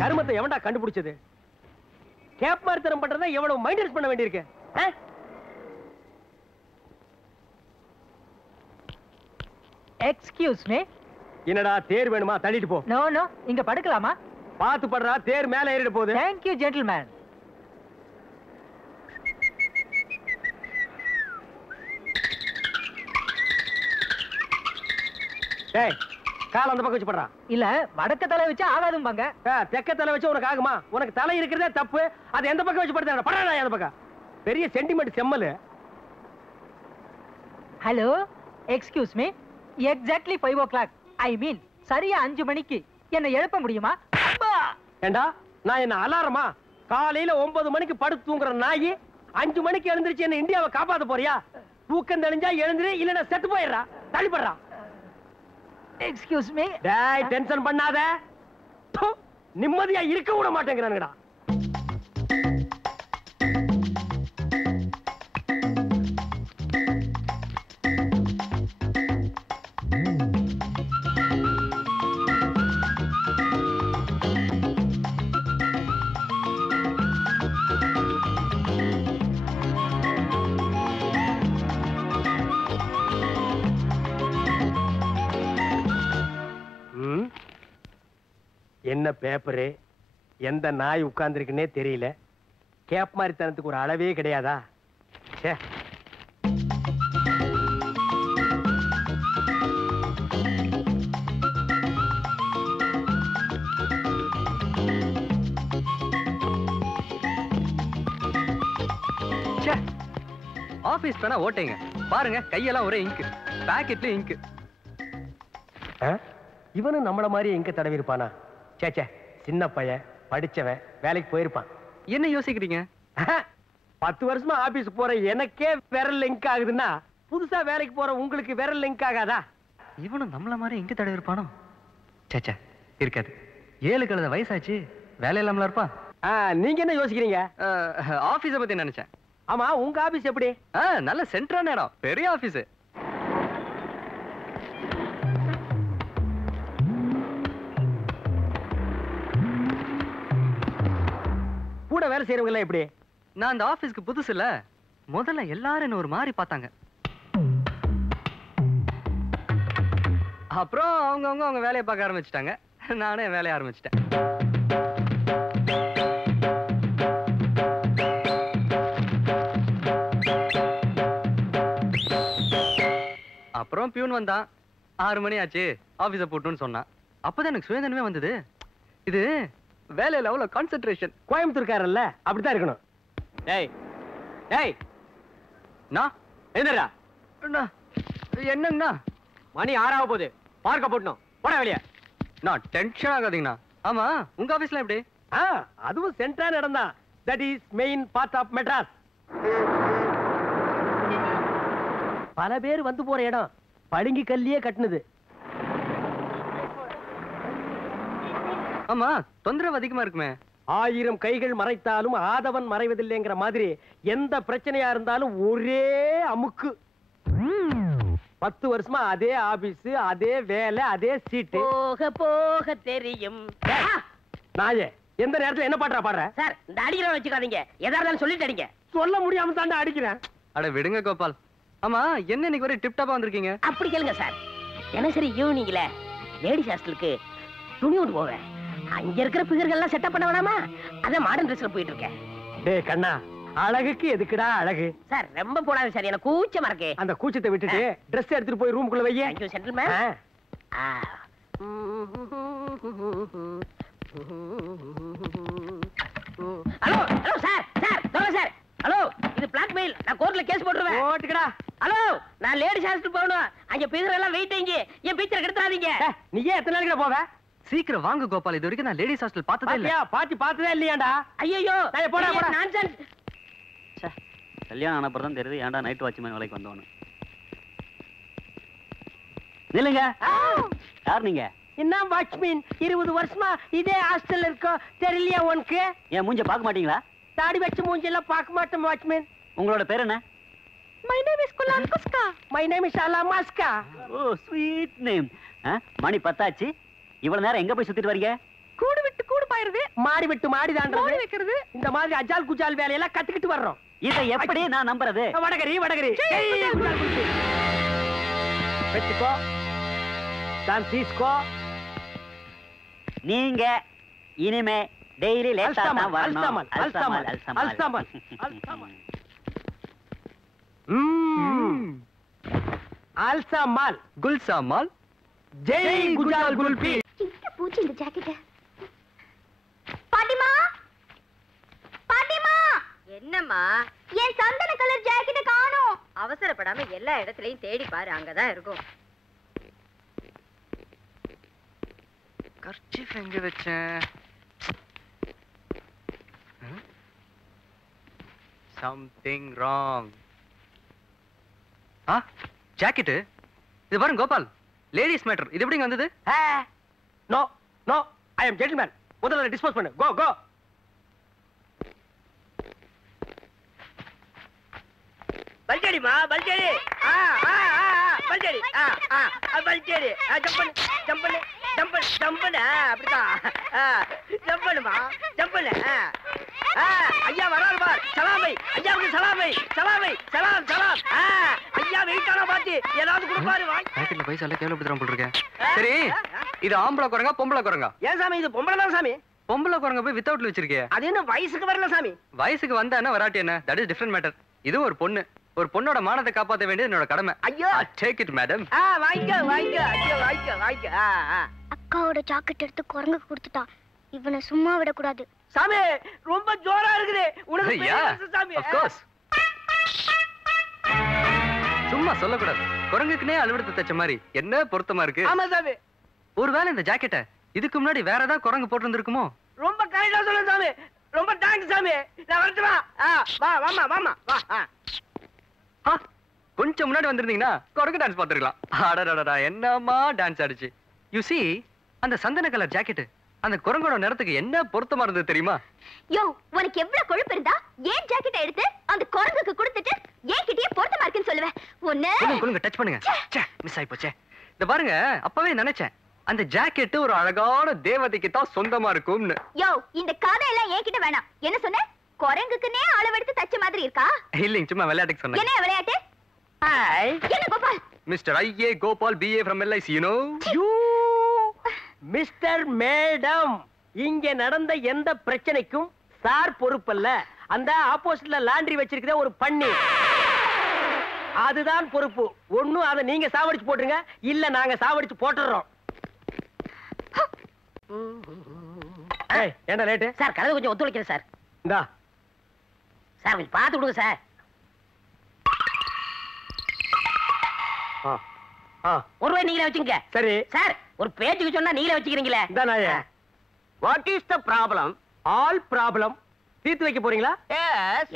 கருமத்தை எவன்டா கண்டுபிடிச்சது? கேப் மார்த்தனம் பண்றதா எவ்வளவு மைண்டன்ஸ் பண்ண வேண்டியிருக்கு. Excuse me. என்னடா தேர் வேணுமா? தள்ளிட்டு போ. நோ நோ, இங்க படுக்கலாமா? பாத்து படுறா, தேர் மேல ஏறிட போகுது. Thank you gentleman. டேய் கால் அந்த பக்கம் வச்சு படுறா. இல்ல வடக்க தலை வச்சு ஆகாதும்பாங்க. தெக்க தலை வச்சு உனக்கு ஆகுமா? உனக்கு தலை இருக்கிறதே தப்பு. அது எந்த பக்கம் வச்சு படுறா? படுறா அந்த பக்கம். பெரிய சென்டிமெண்ட் செம்மல். Hello, excuse me. Exactly 5 o'clock. ஐ மீன் சரியா 5 மணிக்கு என்ன எழுப்ப முடியுமா? ஏண்டா நான் என்ன அலாரமா? காலையில 9 மணிக்கு படுத்து தூங்குற நாயி 5 மணிக்கு எழுந்திருச்சு என்ன இந்தியாவை காப்பாத்த போறியா? தூக்கம் தெளிஞ்சா எழுந்துரு, இல்லன்னா செத்து போயிடுறா. தள்ளிப்படுறா. Excuse me. டேய் டென்ஷன் பண்ணாத. நிம்மதியா இருக்க விட மாட்டேங்கிறானுங்கடா. என்ன பேப்பரு, எந்த நாய் உட்கார்ந்துருக்குன்னே தெரியல. கேப் மாதிரி தனத்துக்கு ஒரு அளவே கிடையாதா? ஆபீஸ் பேனா ஓட்டேங்க பாருங்க, கையெல்லாம் ஒரே இங்கு, பாக்கெட்ல இங்கு. இவனும் நம்மள மாதிரி எங்க தடவி இருப்பானா? சேச்சே, சின்ன பையன், படிச்சவன், வேலைக்கு போயிருப்பான். என்ன யோசிக்கிறீங்க? 10 வருஷமா ஆபீஸ் போற எனக்கே விரல் லிங்க் ஆகுதுன்னா புதுசா வேலைக்கு போற உங்களுக்கு விரல் லிங்க் ஆகாதா? இவனும் நம்மள மாதிரி எங்க தடவி இருப்பானோ? சேச்சே, இருக்காது. 7 கழுத வயசாச்சு, வேலை இல்லாமல இருப்பான். நீங்க என்ன யோசிக்கிறீங்க? ஆபீஸ பத்தி நினைச்சேன். ஆமா, உங்க ஆபீஸ் எப்படி? நல்ல சென்ட்ரான இடம், பெரிய ஆபீஸ். கூட வேலை செய்யறவங்க எல்லாம் எப்படி? நான் அந்த ஆபீஸ்க்கு புதுசு இல்ல. முதல்ல எல்லாரும் என்ன ஒரு மாதிரி பார்த்தாங்க. அப்புறம் அவங்க வேலையை பார்க்க ஆரம்பிச்சிட்டாங்க. நானே வேலைய ஆரம்பிச்சிட்டேன். அப்புறம் பியூன் வந்தான். 6 மணி ஆச்சு, ஆபீஸ போட்டுன்னு சொன்னான். அப்பதான் எனக்கு சுயதனமே வந்தது. இது வேலையில அவ்வளவு கான்சென்ட்ரேஷன். கோயம்புத்தூர்காரல்ல, அப்படித்தான் இருக்கணும். ஏய் ஏய், நான் என்னடா என்னங்கண்ணா? மணி 6 ஆக போகுது, பார்க்க போட்டணும். போட வெளிய. நான் டென்ஷன் ஆகாதீங்கண்ணா. ஆமா, உங்க ஆபீஸ்ல எப்படி? அதுவும் சென்ட்ரா நடந்தா. That is main part of Madras. பல பேர் வந்து போற இடம், பளிங்கு கல்லியே கட்டுனது. ஆமா, தொந்தரவு அதிகமா இருக்குமே. 1000 கைகள் மறைத்தாலும் ஆதவன் மறைவதில்லைங்கிற மாதிரி எந்த பிரச்சனையா இருந்தாலும் ஒரே அமுக்கு. 10 வருஷமா அதே ஆபீஸ், அதே வேலை, அதே சீட்டு. போக போக தெரியும். நாயே, எந்த நேரத்துல என்ன பாடுறா பாடுற? சார், இந்த அடிக்கிற வச்சுக்காதீங்க, எதா இருந்தாலும் சொல்லிட்டு அடிங்க. சொல்ல முடியாம தாண்டா அடிக்கிறேன். அட விடுங்க கோபால். ஆமா, என்ன இன்னைக்கு ஒரே டிப் டாப்பா வந்திருக்கீங்க? அப்படி கேளுங்க சார். தினசரி ஈவினிங்ல லேடிஸ் ஹாஸ்டலுக்கு துணி கொண்டு போவேன். அங்க இருக்கிற பிகர்கள் எல்லாம் செட்டப் பண்ண வேணாமா? அதான் மாடர்ன் ட்ரெஸ்ல போயிட்டு இருக்கேன். டேய் கண்ணா, அழகுக்கு எதுக்குடா அழகு? சார் ரொம்ப போடாது சார், எனக்கு கூச்சமா இருக்கு. அந்த கூச்சத்தை விட்டுட்டு ட்ரெஸ் எடுத்துட்டு போய் ரூமுக்குள்ள வையே. Thank you gentlemen. Hello hello sir, sir தோல சார். ஹலோ, இது பிளாக்மெயில். நான் கோர்ட்ல கேஸ் போட்டுருவேன். ஓட்டுக்கடா. ஹலோ, நான் லேடிஸ் ஹாஸ்டல் போகணும். அங்க பிகர் எல்லாம் வெயிட் இங்க. ஏன் பீச்சர் கெடுத்துறாதீங்க. நீ ஏன் எத்தனை நாளைக்கு போவ? சீக்கிரம் வாங்க கோபால். இது வரைக்கும் நான் லேடிஸ் ஹாஸ்டல் பார்த்ததே இல்ல. பாத்தி பார்த்ததே இல்லையாடா? ஐயோ, போடா போடா. நான்சென்ஸ். கல்யாணம் ஆனப்பறம் தான் தெரியுது ஏன்டா நைட் வாட்ச்மேன் வேலைக்கு வந்தவனு. நில்லுங்க. யார் நீங்க? என்ன வாட்ச்மேன்? 20 வருஷமா இதே ஹாஸ்டல்ல இருக்கோ, தெரியலையா உனக்கு? ஏன் மூஞ்ச பார்க்க மாட்டீங்களா? தாடி வச்சு மூஞ்செல்லாம் பார்க்க மாட்டோம் வாட்ச்மேன். உங்களோட பேர் என்ன? My name is Kulan Kuska. My name is Alamaska. Oh sweet name. மணி 10 ஆச்சு. இவ்வளவு நேரம் எங்க போய் சுத்திட்டு வரீங்க? கூடு விட்டு கூடு பாயிருது, மாடி விட்டு மாடி தாண்டறது வைக்கிறது. இந்த மாதிரி அஜால் குஜால் வேலையெல்லாம் கத்துக்கிட்டு வர்றோம். இதை எப்படி நான் நம்புறது? வடகரி வடகரி. வெச்சுக்கோ, தான் தீஸ்கோ. நீங்க இனிமே டெய்லி லேட்டா தான் வரணும். அல்சமல் அல்சமல் அல்சமல் அல்சமல் குல்சாமால். ஜெய் குஜால் குல்பி. இந்த பூச்சி இந்த ஜாக்கெட். பாட்டிமா, பாட்டிமா. என்னம்மா? என் சந்தன கலர் ஜாக்கெட் காணோம். அவசரப்படாம எல்லா இடத்துலயும் தேடி பாரு, அங்கதான் இருக்கும். கர்ச்சீஃப் எங்க வச்சேன்? Something wrong. ஜாக்கெட். இது பாருங்க கோபால், லேடிஸ் மேட்டர். இது எப்படிங்க வந்தது? No no, I am gentleman. முதல்ல டிஸ்போஸ் பண்ணு. Go go. பல்ஜடிமா பல்ஜடி. பல்ஜடி பல்ஜடி. ஜம்ப் பண்ணு ஜம்ப் பண்ணு ஜம்ப் பண்ணு. அப்படிதான் ஜம்ப் பண்ணுமா ஜம்ப் பண்ணு. ஐயா வராரு பார். சலாமை ஐயாவுக்கு, சலாமை சலாமை சலாம் சலாம். ஐயா வெயிட்டான பாத்தி ஏதாவது கொடுப்பாரு. பாக்கெட்ல பைசா எல்லாம் கேவலப்படுத்துறான் போல இருக்கேன். சரி, இது ஆம்பளை குரங்கா பொம்பளை குரங்கா? ஏன் சாமி இது பொம்பளை தான் சாமி. பொம்பளை குரங்க போய் வித்தவுட்ல வச்சிருக்கே. அது என்ன வயசுக்கு வரல சாமி. வயசுக்கு வந்தா என்ன வராட்டி என்ன, தட் இஸ் டிஃபரண்ட் மேட்டர். இது ஒரு பொண்ணு, ஒரு பொண்ணோட மானத்தை காப்பாற்ற வேண்டியது என்னோட கடமை. ஐயோ டேக் இட் மேடம். வாங்கிக்க வாங்கிக்க. ஐயோ வாங்கிக்க வாங்கிக்க. அக்காவோட ஜாக்கெட் எடுத்து குரங்குக்கு கொடுத்துட்டான். இவனை சும்மா விடக்கூடாது. சாமி ரொம்ப ஜோரா இருக்குது. உனக்கு சாமி. of course. சும்மா சொல்லக்கூடாது. குரங்குக்குனே அலுவலகத்தை தச்ச மாதிரி என்ன பொருத்தமா இருக்கு. ஆமா சாமி. ஒருவேளை இந்த ஜாக்கெட்டை இதுக்கு முன்னாடி வேற ஏதாவது குரங்கு போட்டிருந்திருக்குமோ? ரொம்ப கரெக்டா சொல்லுங்க சாமி. ரொம்ப தேங்க்ஸ் சாமி. நான் வரட்டுமா? வா வாமா வாமா வா. கொஞ்சம் முன்னாடி வந்திருந்தீங்கன்னா குரங்கு டான்ஸ் பார்த்திருக்கலாம். அடடடடா என்னமா டான்ஸ் ஆடிச்சு. யூ see, அந்த சந்தன கலர் ஜாக்கெட் அந்த குரங்கோட நிறத்துக்கு என்ன பொருத்தமா இருந்தது தெரியுமா? யோ, உனக்கு எவ்வளவு கொழுப்பு இருந்தா ஏன் ஜாக்கெட் எடுத்து அந்த குரங்குக்கு கொடுத்துட்டு ஏன் கிட்டயே பொருத்தமா இருக்குன்னு சொல்லுவேன். ஒண்ணு குரங்கு டச் பண்ணுங்க. மிஸ் ஆயி போச்சே. இந்த பாருங்க, அப்பவே நினைச்சேன் அந்த ஜாக்கெட் ஒரு அழகான தேவதைக்கு தான் சொந்தமா இருக்கும்னு. யோ, இந்த கதையெல்லாம் என்கிட்ட வேணாம். என்ன சொன்ன? குரங்குக்குனே அளவெடுத்து தச்ச மாதிரி இருக்கா? இல்லைங்க, சும்மா விளையாட்டுக்கு சொன்னேன். என்ன விளையாட்டு? என்ன Gopal? Mister IA Gopal BA from LIC, you know. Mister madam, இங்க நடந்த எந்த பிரச்சனைக்கும் சார் பொறுப்பல்ல. அந்த ஆப்போசிட்ல லாண்டரி வச்சிருக்கிற ஒரு பண்ணி, அதுதான் பொறுப்பு. ஒண்ணும் அதை நீங்க சாவடிச்சு போட்டுருங்க, இல்ல நாங்க சாவடிச்சு போட்டுறோம். என்ன லேட்டு சார்? கதவு கொஞ்சம் ஒத்துழைக்கிறேன் சார். இந்தா சார் கொஞ்சம் பார்த்து கொடுங்க சார். ஒரு ரூபாய் நீங்களே வச்சுங்க. சரி சார், ஒரு பேச்சுக்கு சொன்னா நீங்களே வச்சுக்கிறீங்களே. What is the problem? All problem தீர்த்து வைக்க போறீங்களா?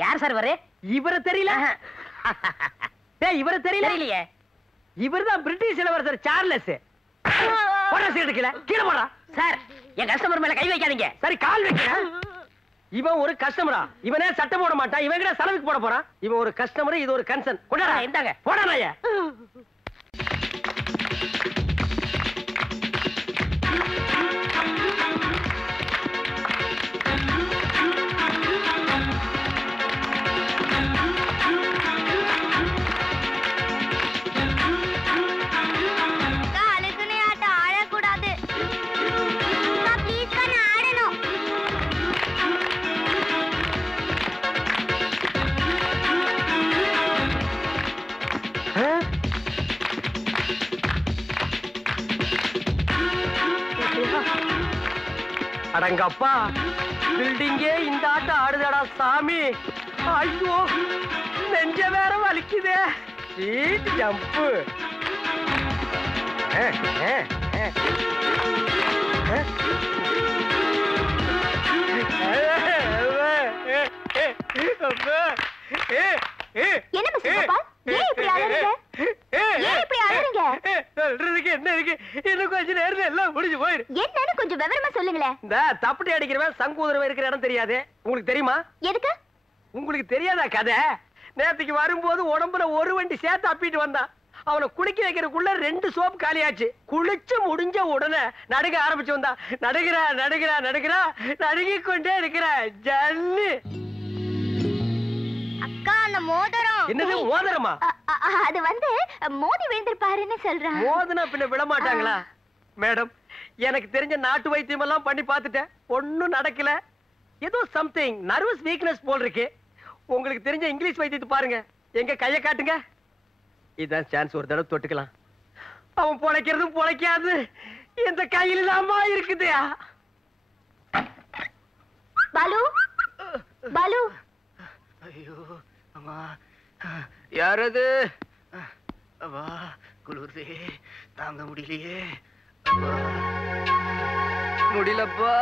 யார் சார் வரு? இவரை தெரியல? இவரை தெரியல? தெரியலையே. இவர்தான் பிரிட்டிஷ் இளவரசர் சார்லஸ். கீழே போடா. சார், என் கஸ்டமர் மேல கை வைக்காதீங்க. சரி, கால் வைக்கிறேன். இவன் ஒரு கஸ்டமரா? இவனே சட்டை போட மாட்டான். இவன் கிட்ட செலவுக்கு போட போறான். இவன் ஒரு கஸ்டமர், இது ஒரு கன்சர்ன். கொண்டாடா. இந்தாங்க. போடா நாய. அடங்கப்பா, பில்டிங்கே இந்த ஆட்டம் ஆடுதடா சாமி. ஐயோ, நெஞ்ச வேற வலிக்குதே. சீட் ஜம்பு. என்ன மிஸ்டர் கோபால், ஏன் இப்படி அலறீங்க? ஏன் இப்படி அலறீங்க? சொல்றதுக்கு என்ன இருக்கு? இன்னும் கொஞ்ச நேரத்துல எல்லாம் முடிஞ்சு போயிரு. என்னன்னு கொஞ்சம் விவரமா சொல்லுங்களேன். இந்த தப்பட்டி அடிக்கிறவன் சங்கூதரவன் இருக்கிற இடம் தெரியாது. உங்களுக்கு தெரியுமா? எதுக்கு? உங்களுக்கு தெரியாதா கதை? நேத்துக்கு வரும்போது உடம்புல ஒரு வண்டி சேர்த்து அப்பிட்டு வந்தான். அவனை குளிக்க வைக்கிறதுக்குள்ள 2 சோப்பு காலியாச்சு. குளிச்சு முடிஞ்ச உடனே நடுக ஆரம்பிச்சு வந்தான். நடுகிறா நடுகிறா நடுகிறா நடுங்கிக் கொண்டே இருக்கிற ஜல்லு. அக்கா, அந்த மோதிரம். என்னது மோதிரமா? அது வந்து மோதி விழுந்திருப்பாருன்னு சொல்றான். மோதினா பின்ன விட மாட்டாங்களா? மேடம், எனக்கு தெரிஞ்ச நாட்டு வைத்தியம் எல்லாம் பண்ணி பார்த்துட்டேன், ஒன்னும் நடக்கல. ஏதோ சம்திங் நர்வஸ் வீக்னஸ் போல் இருக்கு. உங்களுக்கு தெரிஞ்ச இங்கிலீஷ் வைத்தியத்தை பாருங்க. எங்க கையை காட்டுங்க. இதான் சான்ஸ், ஒரு தடவை தொட்டுக்கலாம். அவன் பொழைக்கிறதும் பொழைக்காது இந்த கையில் இல்லாம இருக்குது. பாலு, பாலு. ஐயோ அம்மா, யாரது? வா, குளிர்தே, தாங்க முடியலையே. முடியலப்பா.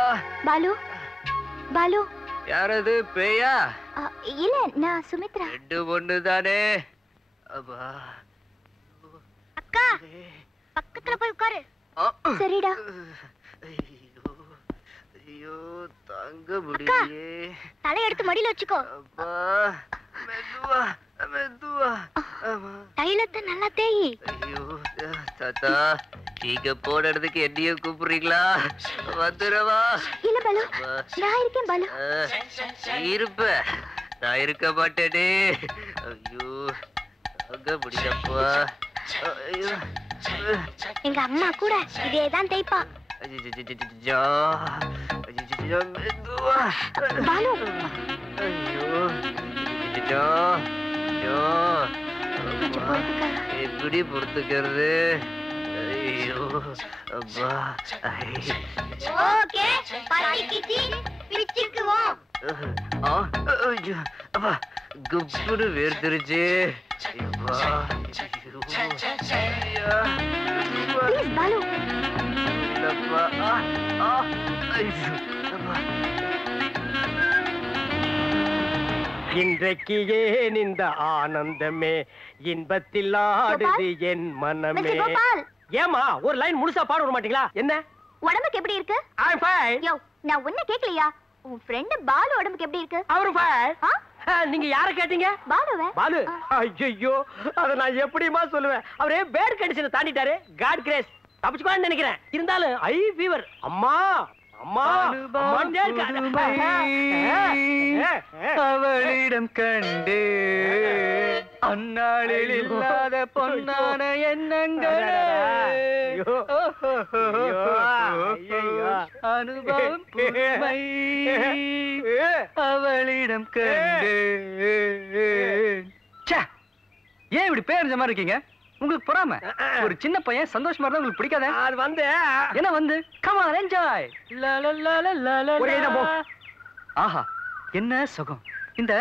பாலு, பாலு. யாரது? பேயா? இல்ல, நான் சுமித்ரா. ரெண்டு பொண்ணு தானே. அக்கா, பக்கத்துல போய் உட்காரு. சரிடா. ஐயோ, தாங்க முடியலையே. தலை எடுத்து மடியில வச்சுக்கோ. மெதுவா மெதுவா. தைலத்தை நல்லா தேயி. ஐயோ தாத்தா, நீங்க போடுறதுக்கு என்னையும் கூப்பிடுறீங்களா? வந்துடவா? இல்ல பாலு, நான் இருக்கேன் பாலு. இருப்ப, நான் இருக்க மாட்டேனே. ஐயோ, தாங்க முடியலப்பா. எங்க அம்மா கூட இதேதான் தேய்ப்பா. மெதுவா. பாலு. எப்படி பொறுத்துக்கிறது? ஐயோ அப்பா. ஓகே, பசிக்குது, பிடிச்சிக்குவோம். அப்பா, குப்புன்னு வேர்த்துருச்சு. பாலு. இன்றைக்கு ஏன் இந்த ஆனந்தமே, இன்பத்தில் ஆடுது என் மனமே. ஏமா ஒரு லைன் முழுசா பாட விட மாட்டீங்களா? என்ன உடம்புக்கு எப்படி இருக்கு? I'm fine. யோ, நான் உன்ன கேக்கலையா? உன் ஃப்ரெண்ட் பாலு உடம்புக்கு எப்படி இருக்கு? அவரு fine. நீங்க யார கேட்டீங்க? பாலுவே. பாலு? ஐயோ, அத நான் எப்படிமா சொல்லுவேன்? அவரே பேட் கண்டிஷனை தாண்டிட்டாரு. காட் கிரேஸ் தப்பிச்சுக்கலாம்னு நினைக்கிறேன். இருந்தாலும் ஐ ஃபீவர். அம்மா அம்மா, அவளிடம் கண்டு அந்நாளில் இல்லாத பொன்னான எண்ணங்கள். அனுபவம் புதுமை, அவளிடம் கண்டு. ஏன் இப்படி பேரஞ்ச மாதிரி இருக்கீங்க? உங்களுக்கு பொறாம? ஒரு சின்ன பையன் சந்தோஷமா இருந்தா உங்களுக்கு பிடிக்காத? அது வந்து என்ன வந்து? Come on enjoy. ஆஹா, என்ன சுகம். இந்த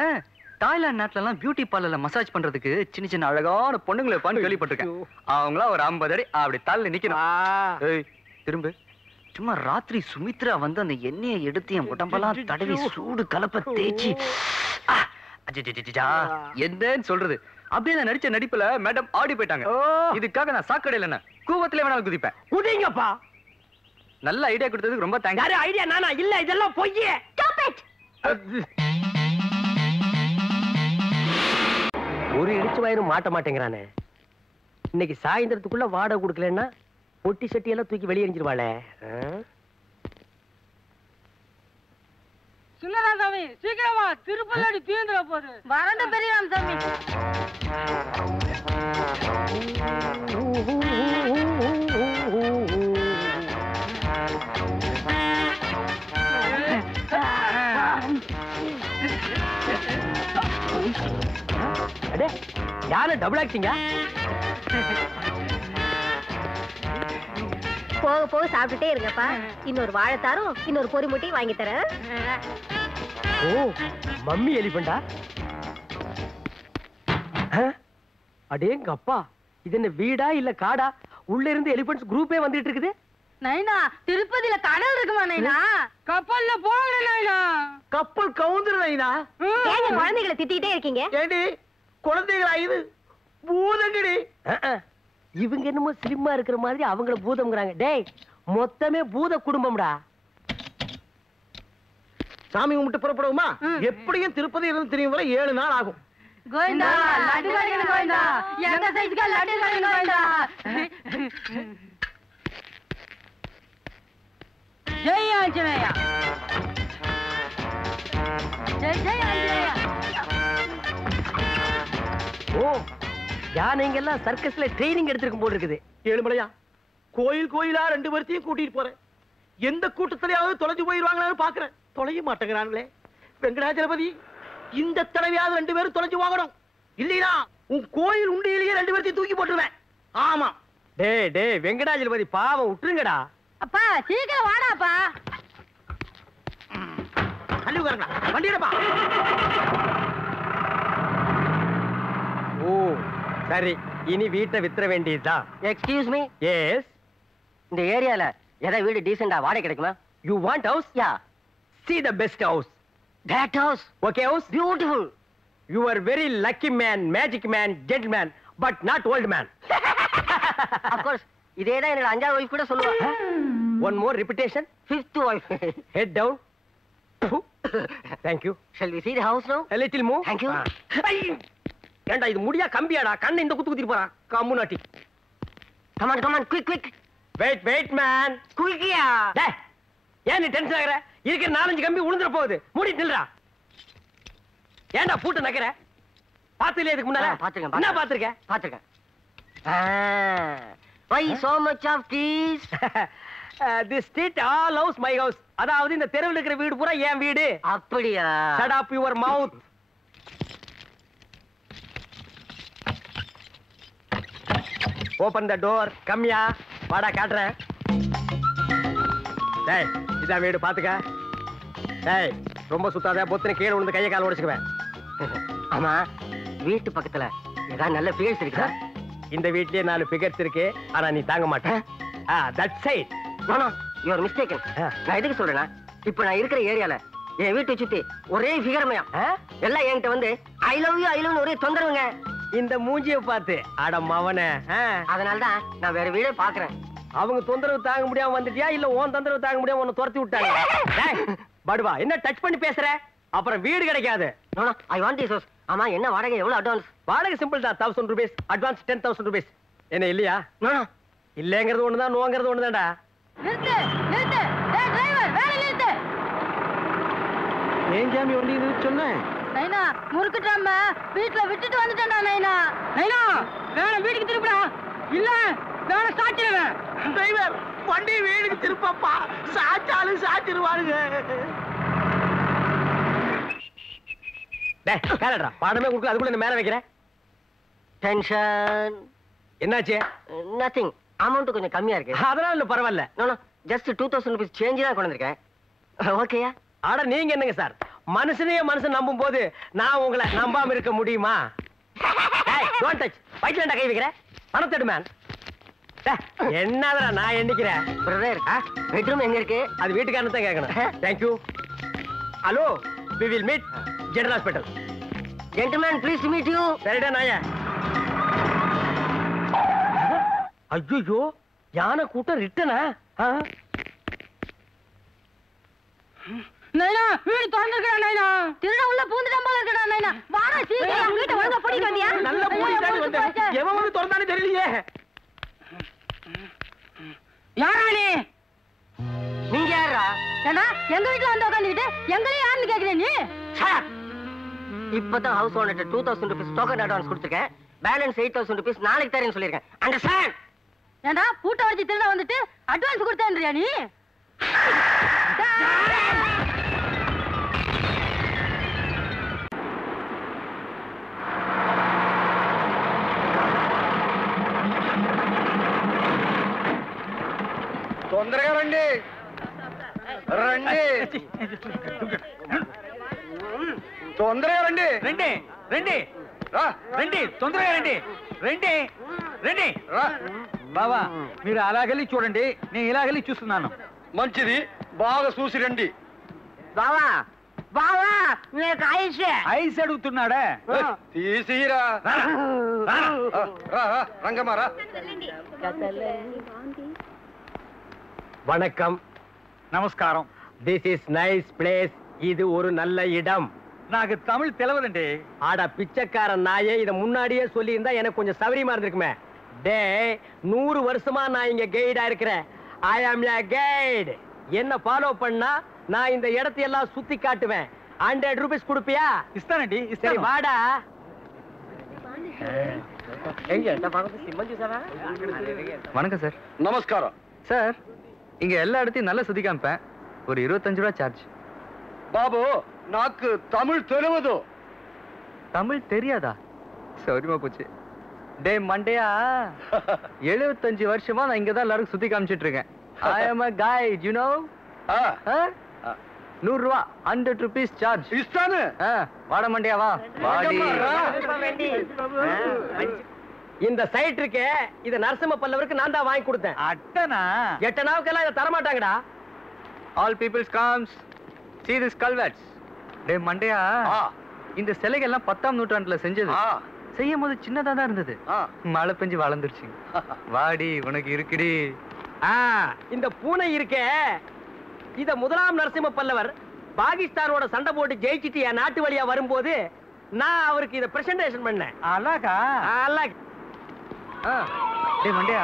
தாய்லாந்து நாட்டுல எல்லாம் பியூட்டி பார்லர்ல மசாஜ் பண்றதுக்கு சின்ன சின்ன அழகான பொண்ணுங்களை பான்னு கேள்விப்பட்டிருக்கேன். அவங்களா ஒரு 50 அடி அப்படி தள்ளி நிக்கணும். திரும்ப சும்மா ராத்திரி சுமித்ரா வந்து அந்த எண்ணெயை எடுத்து என் உடம்பெல்லாம் தடவி சூடு கலப்ப தேய்ச்சி என்னன்னு சொல்றது. அப்படியே நான் நடிச்ச நடிப்புல மேடம் ஆடி போயிட்டாங்க. இதுக்காக நான் சாக்கடையில என்ன கூவத்திலே வேணாலும் குதிப்பேன். குதிங்கப்பா. நல்ல ஐடியா கொடுத்ததுக்கு ரொம்ப தேங்க்ஸ். யாரு ஐடியா? நானா? இல்ல, இதெல்லாம் பொய். ஒரு இடிச்சு வயிறு மாட்ட மாட்டேங்கிறானே. இன்னைக்கு சாயந்தரத்துக்குள்ள வாடகை கொடுக்கலன்னா பொட்டி சட்டி எல்லாம் தூக்கி வெளியே எரிஞ்சிருவாளே. சின்னராமசாமி, சீக்கிரமா, திருப்பதி தீந்துற போது. வரண்ட பெரியராமசாமி. அடே, யாரு டபுள் ஆக்டிங்க? போக போக சாப்பிட்டுட்டே இருங்கப்பா. இன்னொரு வாழைத்தாரும் இன்னொரு பொறி முட்டையும் வாங்கி தரேன். ஓ, மம்மி எலிபண்டா? அடேங்க அப்பா, இது என்ன வீடா இல்ல காடா? உள்ள இருந்து எலிபண்ட்ஸ் குரூப்பே வந்துட்டு இருக்குது. நைனா, திருப்பதியில கடல் இருக்குமா நைனா? கப்பல்ல போகல நைனா. கப்பல் கவுந்துரு நைனா. ஏங்க குழந்தைகளை திட்டிட்டே இருக்கீங்க? ஏடி, குழந்தைகளா இது? பூதங்கடி. இவங்க என்னமோ ஸ்லிம்மா இருக்கிற மாதிரி அவங்கள பூதம்ங்கறாங்க. டேய், மொத்தமே பூத குடும்பம்டா. சாமி கும்பிட்டு புறப்படுவோமா? எப்படியும் திருப்பதி இருந்து திரும்பி வர 7 நாள் ஆகும். கோவிந்தா, லட்டு கடைக்கு கோவிந்தா. எங்க சைஸ்க்கு லட்டு கடைக்கு கோவிந்தா. ஜெய் ஆஞ்சநேயா. ஜெய் ஜெய் ஆஞ்சநேயா. ஓ, யானைங்க எல்லாம் சர்க்கஸ்ல ட்ரைனிங் எடுத்திருக்கும் போல இருக்குது. ஏழுமலையா, கோயிலா 2 பேர்த்தையும் கூட்டிட்டு போறேன். எந்த கூட்டத்திலேயாவது தொலைஞ்சு போயிருவாங்களான்னு பாக்குறேன். தொலைய மாட்டேங்கிறாங்களே. வெங்கடாஜலபதி, இந்த தடவையாவது 2 பேரும் தொலைஞ்சு வாங்கணும். இல்லையா உன் கோயில் உண்டியிலேயே 2 பேர்த்தையும் தூக்கி போட்டுருவேன். ஆமா. டே வெங்கடாஜலபதி, பாவம் விட்டுருங்கடா. அப்பா, சீக்கிரம் வாடாப்பா. தள்ளி உட்காருங்க. வண்டியடப்பா. சரி, இனி வீட்டை வித்துற வேண்டியதுதான். Excuse me. எஸ். இந்த ஏரியால ஏதாவது வீடு டீசெண்டா வாடகை கிடைக்குமா? You want house? Yeah. See the best house. That house. Okay house? Beautiful. You are very lucky man, magic man, gentleman, but not old man. Of course. இதேதான் என்னோட 5வது வைஃப் கூட சொல்லுவா. One more repetition. 5th wife. Head down. Thank you. Shall we see the house now? A little more. Thank you. ஏண்டா இது முடியா கம்பியாடா? கண்ணை இந்த குத்து குத்திட்டு போறான். கம்முனாட்டி. Come on, come on, quick, quick. Wait man. Quickயா. டேய். ஏன் நீ டென்ஷன் ஆகற? இருக்கிற 4-5 கம்பி உளுந்துற போகுது. மூடி நில்றா. ஏண்டா பூட்ட நக்கற? பாத்துலயே இதுக்கு முன்னால? பாத்துர்க்கேன். என்ன பாத்துர்க்க? பாத்துர்க்கேன். Why so much of keys? This street all house my house. அதாவது இந்த தெருவுல இருக்கிற வீடு பூரா என் வீடு. அப்படியா? Shut up your mouth. Open the door. கம்மியா. வாடா காட்றேன். டேய், இத வீடு பாத்துக்க. டேய், ரொம்ப சுத்தாத, பொத்துன கீழ விழுந்து கைய கால உடைச்சுக்குவேன். ஆமா, வீட்டு பக்கத்துல ஏதாவது நல்ல ஃபிகர்ஸ் இருக்கா? இந்த வீட்லயே 4 ஃபிகர்ஸ் இருக்கு. ஆனா நீ தாங்க மாட்டே. That side. No no, you are mistaken. நான் எதுக்கு சொல்றேன்னா, இப்போ நான் இருக்கிற ஏரியால என் வீட்டை சுத்தி ஒரே ஃபிகர்மயம். எல்லாம் என்கிட்ட வந்து ஐ லவ் யூ ஒரே தொந்தரவுங்க. இந்த மூஞ்சிய பார்த்து அட மவனே. அதனால தான் நான் வேற வீடே பாக்குறேன். அவங்க தொந்தரவு தாங்க முடியாம வந்துட்டியா இல்ல உன் தொந்தரவு தாங்க முடியாம உன்னை துரத்தி விட்டாங்க? டேய் படுவா, என்ன டச் பண்ணி பேசுற? அப்புறம் வீடு கிடைக்காது. No no, I want this house. ஆமா, என்ன வாடகை எவ்வளவு அட்வான்ஸ்? வாடகை சிம்பிள் தான், 1000 ரூபீஸ். Advance 10,000 rupees. என்ன இல்லையா? நோ நோ, இல்லங்கிறது ஒண்ணுதான், நோங்கிறது ஒண்ணுதான்டா. நிறுத்து நிறுத்து. டேய் டிரைவர், வேலை நிறுத்து. ஏன் ஜாமி வண்டி நிறுத்த சொன்னேன்? நைனா, முறுக்கு ட்ரம் வீட்ல விட்டுட்டு வந்துட்டேன்டா நைனா. நைனா, வேற வீட்டுக்கு திருப்புடா. இல்ல, வேற சாச்சிடுவேன். டிரைவர், வண்டி வீட்டுக்கு திருப்பப்பா. சாச்சாலும் சாச்சிடுவானுங்க. டேய் கேளடா, பாடமே கொடுக்கல, அதுக்குள்ள என்ன மேல வைக்கிறேன்? டென்ஷன். என்னாச்சு? நதிங். அமௌண்ட் கொஞ்சம் கம்மியா இருக்கு. அதனால இல்ல, பரவாயில்ல. No no, just 2000 rupees change தான் கொண்டு வந்திருக்கேன். ஓகேயா? ஆட நீங்க என்னங்க சார், மனுஷனையே மனுஷன் நம்பும் போது நான் உங்களை நம்பாம இருக்க முடியுமா? டேய் டோன்ட் டச். பைட்லண்டா கை வைக்கிற? பணத்தெடு மேன். டேய் என்னடா நான் எண்ணிக்கிறேன். பிரதர், பெட்ரூம் எங்க இருக்கு? அது வீட்டுக்காரன் தான் கேட்கணும். Thank you. Hello, we will meet general hospital. Gentleman, please meet you. சரிடா நாயே. ஐயோ, யானை கூட்டம் ரிட்டனா? நைனா, வீடு திறந்திருக்கடா நைனா. திருட உள்ள பூந்துட்டான் போல இருக்கடா நைனா. வாடா சீக்கிரம் வீட்டை ஒழுங்கா பூட்டிட்டு வந்தியா? நல்ல பூட்டிட்டானே வந்தேன். எவன் வந்து திறந்தானே தெரியலையே. யாரா நீ? நீங்க யாரா? ஏண்டா எங்க வீட்ல வந்து உட்கார்ந்துட்டு எங்களே யாருன்னு கேக்குற நீ? இப்பதான் ஹவுஸ் ஓனர்ட்ட 2000 ரூபீஸ் டோக்கன் அட்வான்ஸ் கொடுத்துருக்கேன். பேலன்ஸ் 8000 ரூபீஸ் நாளைக்கு தரேன்னு சொல்லியிருக்கேன். அண்டர்ஸ்டாண்ட்? ஏண்டா பூட்டை வச்சு திருட வந்துட்டு அட்வான்ஸ் கொடுத்தேன்றியா நீ? తొందరగా రండి రండి తొందరగా రండి రండి రండి రా రండి తొందరగా రండి రండి రండి రా బావా మీరు అలాగెళ్ళి చూడండి నేను ఇలాగెళ్ళి చూస్తున్నాను మంచిది బాగా చూసి రండి బావా బావా నీకు ఐస్ ఐస్ అడుగుతున్నాడా తీసిరా రంగమారా வணக்கம். நமஸ்காரம். This is nice place. இது ஒரு நல்ல இடம். నాకు தமிழ் తెలవదండి. ஆட பிச்சைக்காரன் நாயே, இத முன்னாடியே சொல்லி இருந்தா எனக்கு கொஞ்சம் சௌரியமா இருந்திருக்குமே. டே 100 வருஷமா நான் இங்க கைடா இருக்கிறேன். ஐ ஆம் a கைட். என்ன ஃபாலோ பண்ணா நான் இந்த இடத்தை எல்லாம் சுத்தி காட்டுவேன். 100 ரூபீஸ் கொடுப்பியா? ఇస్తానండి. சரி வாடா. வணக்கம் சார். நமஸ்காரம் சார், இங்க எல்லா இடத்தையும் நல்லா சுத்தி காமிப்பேன். ஒரு 25 ரூபா சார்ஜ். బాబు నాకు తమిళ్ తెలియదు. தமிழ் தெரியாதா? சௌரியமா போச்சு. டே மண்டையா, 75 வருஷமா நான் இங்கதான் எல்லாரும் சுத்தி காமிச்சிட்டு இருக்கேன். ஐ அம் a guide, you know? 100 ரூபா, 100 rupees சார்ஜ். ఇస్తాను. வாட மண்டியா வா வாடி. இந்த சைட் இருக்கே இத நரசிம்ம பல்லவருக்கு நான் தான் வாங்கி கொடுத்தேன். அட்டனா 8 நாவுக்கெல்லாம் இத தர மாட்டாங்கடா. All peoples comes. See this culverts. டே மண்டையா, இந்த சிலைகள்லாம் 10ஆம் நூற்றாண்டுல செஞ்சது. செய்யும் போது சின்னதா தான் இருந்தது. மழை பெஞ்சு வளர்ந்துருச்சு. வாடி உனக்கு இருக்குடி. இந்த பூனை இருக்கே இத முதலாம் நரசிம்ம பல்லவர் பாகிஸ்தானோட சண்டை போட்டு ஜெயிச்சிட்டு என் நாட்டு வழியா வரும்போது நான் அவருக்கு இத பிரசன்டேஷன் பண்ணேன். அழகா அழகா. டே மண்டையா,